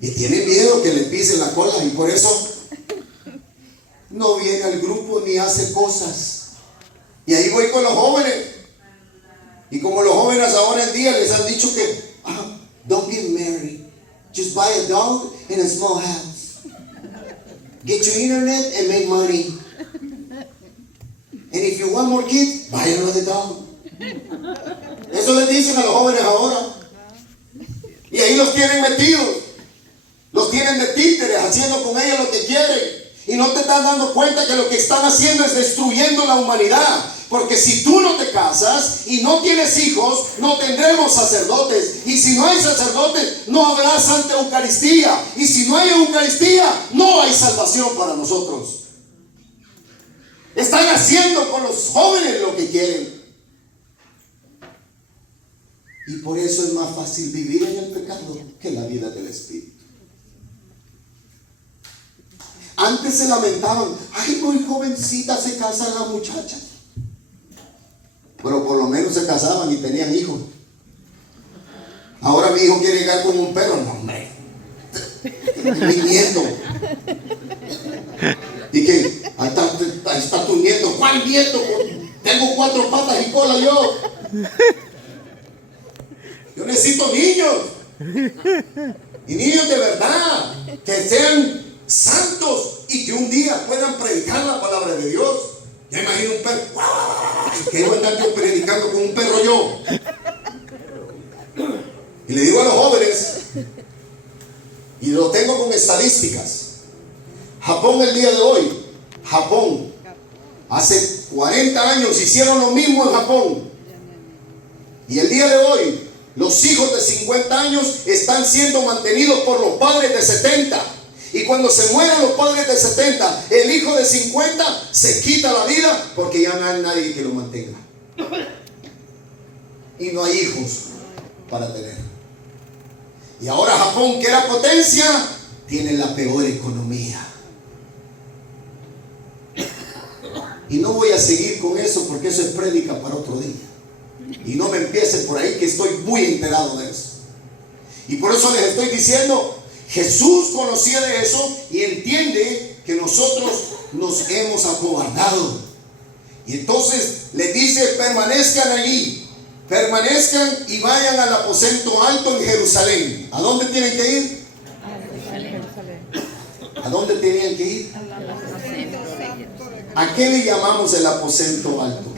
Y tiene miedo que le pisen la cola, y por eso no viene al grupo ni hace cosas. Y ahí voy con los jóvenes. Y como los jóvenes ahora en día les han dicho que don't get married, just buy a dog and a small house. Get your internet and make money. And if you want more kids, buy another dog. Eso les dicen a los jóvenes ahora. Y ahí los tienen metidos. Los tienen de títeres, haciendo con ellos lo que quieren. Y no te están dando cuenta que lo que están haciendo es destruyendo la humanidad. Porque si tú no te casas y no tienes hijos, no tendremos sacerdotes. Y si no hay sacerdotes, no habrá Santa Eucaristía. Y si no hay Eucaristía, no hay salvación para nosotros. Están haciendo con los jóvenes lo que quieren. Y por eso es más fácil vivir en el pecado que la vida del Espíritu. Antes se lamentaban: muy jovencita se casa la muchacha. Pero por lo menos se casaban y tenían hijos. Ahora mi hijo quiere llegar con un perro. No, hombre. Mi nieto. Y que ahí está tu nieto. ¿Cuál nieto? Tengo 4 patas y cola yo. Yo necesito niños. Y niños de verdad. Que sean santos y que un día puedan predicar la palabra de Dios. Ya imagino un perro. ¿Qué voy a andar yo predicando con un perro yo? Y le digo a los jóvenes, y lo tengo con estadísticas. Japón el día de hoy, Japón, hace 40 años hicieron lo mismo en Japón. Y el día de hoy, los hijos de 50 años están siendo mantenidos por los padres de 70. Y cuando se mueran los padres de 70, el hijo de 50 se quita la vida porque ya no hay nadie que lo mantenga. Y no hay hijos para tener. Y ahora Japón, que era potencia, tiene la peor economía. Y no voy a seguir con eso porque eso es prédica para otro día. Y no me empiecen por ahí, que estoy muy enterado de eso. Y por eso les estoy diciendo, Jesús conocía de eso y entiende que nosotros nos hemos acobardado. Y entonces les dice, permanezcan allí, permanezcan y vayan al aposento alto en Jerusalén. ¿A dónde tienen que ir? ¿A dónde tenían que ir? ¿A qué le llamamos el aposento alto?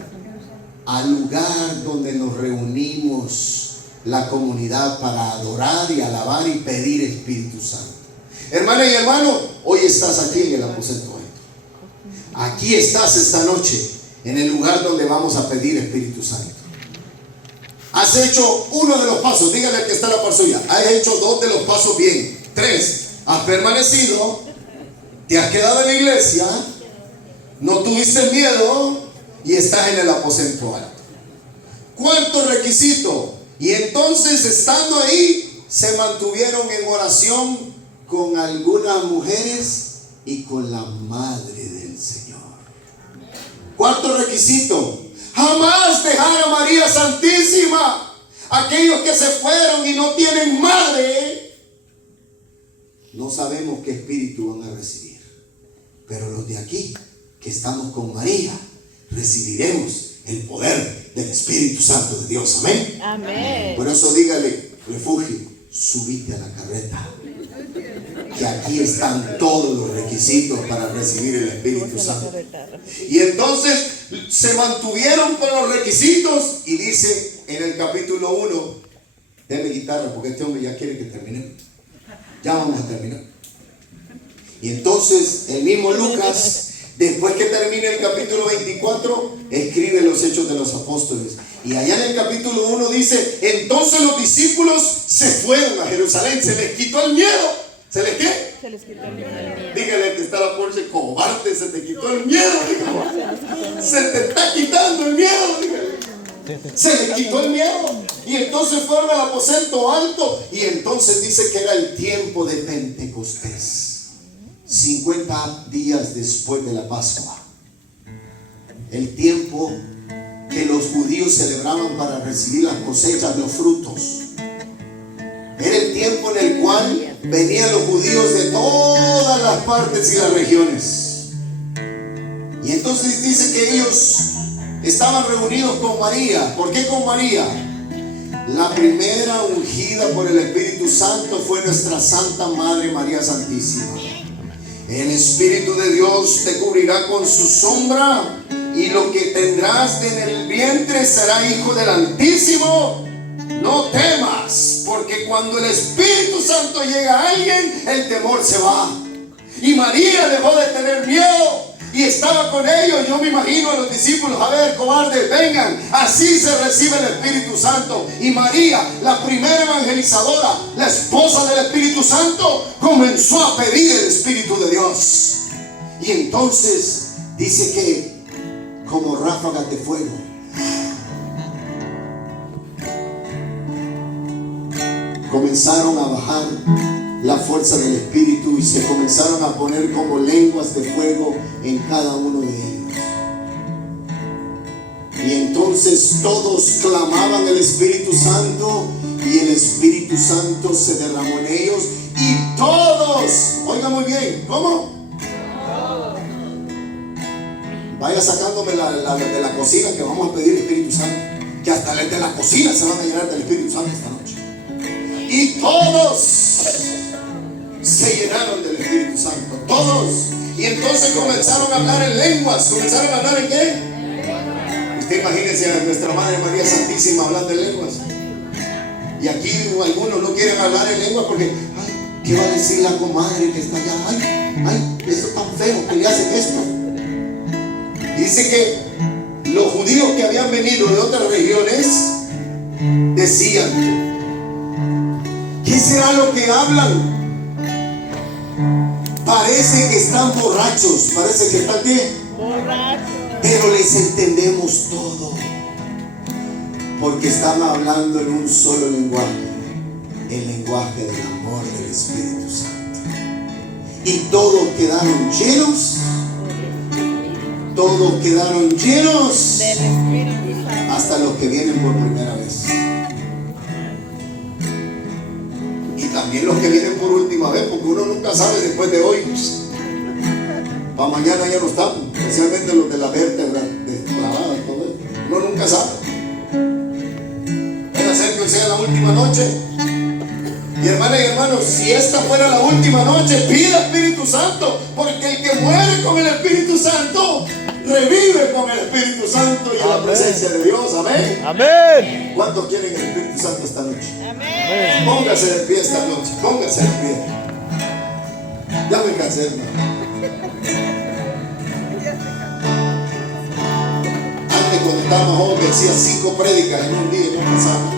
Al lugar donde nos reunimos la comunidad para adorar y alabar y pedir Espíritu Santo. Hermana y hermano, hoy estás aquí en el aposento alto. Aquí estás esta noche en el lugar donde vamos a pedir Espíritu Santo. Has hecho uno de los pasos, dígale que está la par suya. Has hecho 2 de los pasos bien. 3, has permanecido, te has quedado en la iglesia, no tuviste miedo y estás en el aposento alto. Cuarto requisito, y entonces estando ahí se mantuvieron en oración con algunas mujeres y con la madre del Señor. Cuarto requisito, jamás dejar a María Santísima. Aquellos que se fueron y no tienen madre, no sabemos qué espíritu van a recibir, pero los de aquí que estamos con María recibiremos el poder del Espíritu Santo de Dios. Amén. Amén. Por eso dígale, refugio, subite a la carreta, que aquí están todos los requisitos para recibir el Espíritu Santo. Y entonces se mantuvieron con los requisitos y dice en el capítulo 1, denme guitarra porque este hombre ya quiere que terminemos. Ya vamos a terminar. Y entonces el mismo Lucas, después que termine el capítulo 24, escribe los Hechos de los Apóstoles. Y allá en el capítulo 1 dice, entonces los discípulos se fueron a Jerusalén, se les quitó el miedo. ¿Se les qué? Se les quitó el miedo. Dígale que está la Porsche, cobarde, se te quitó el miedo. Dígale. Se te está quitando el miedo. Dígale. Se les quitó el miedo. Y entonces fueron al aposento alto. Y entonces dice que era el tiempo de Pentecostés. 50 días después de la Pascua. El tiempo que los judíos celebraban para recibir las cosechas, los frutos. Era el tiempo en el cual venían los judíos de todas las partes y las regiones. Y entonces dice que ellos estaban reunidos con María. ¿Por qué con María? La primera ungida por el Espíritu Santo fue nuestra Santa Madre María Santísima. El Espíritu de Dios te cubrirá con su sombra y lo que tendrás en el vientre será hijo del Altísimo. No temas, porque cuando el Espíritu Santo llega a alguien, el temor se va. Y María dejó de tener miedo y estaba con ellos. Yo me imagino a los discípulos, a ver, cobardes, vengan. Así se recibe el Espíritu Santo. Y María, la primera evangelizadora, la esposa del Espíritu Santo, comenzó a pedir el Espíritu de Dios. Y entonces dice que como ráfagas de fuego comenzaron a bajar la fuerza del Espíritu y se comenzaron a poner como lenguas de fuego en cada uno de ellos. Y entonces todos clamaban el Espíritu Santo y el Espíritu Santo se derramó en ellos y todos, oiga muy bien, ¿cómo? Vaya sacándome de la cocina que vamos a pedir el Espíritu Santo, que hasta de la cocina se van a llenar del Espíritu Santo esta noche. Y todos se llenaron del Espíritu Santo, todos. Y entonces comenzaron a hablar en lenguas. ¿Comenzaron a hablar en qué? Imagínense a nuestra Madre María Santísima hablando en lenguas. Y aquí algunos no quieren hablar en lenguas porque, ay, ¿qué va a decir la comadre que está allá? Ay, eso es tan feo que le hacen esto. Dice que los judíos que habían venido de otras regiones decían, ¿qué será lo que hablan? Parece que están borrachos. Parece que están ¿qué? Borracho. Pero les entendemos todo. Porque están hablando en un solo lenguaje. El lenguaje del amor del Espíritu Santo. Y todos quedaron llenos. Todos quedaron llenos. Del Espíritu Santo. Hasta los que vienen por primera vez. Y también los que vienen por última vez, porque uno nunca sabe después de hoy. Para mañana ya no estamos, especialmente los de la vértebra desclavada, todo eso. Uno nunca sabe. Puede ser que hoy sea la última noche. Y hermanas y hermanos, si esta fuera la última noche, pida Espíritu Santo, porque el que muere con el Espíritu Santo revive con el Espíritu Santo y en la presencia de Dios. Amén. Amén. ¿Cuántos quieren el Espíritu Santo esta noche? Amén. Póngase de pie esta noche, póngase de pie. Ya me cansé, hermano. Antes, cuando estábamos jóvenes, decía 5 prédicas en un día y no pasaba.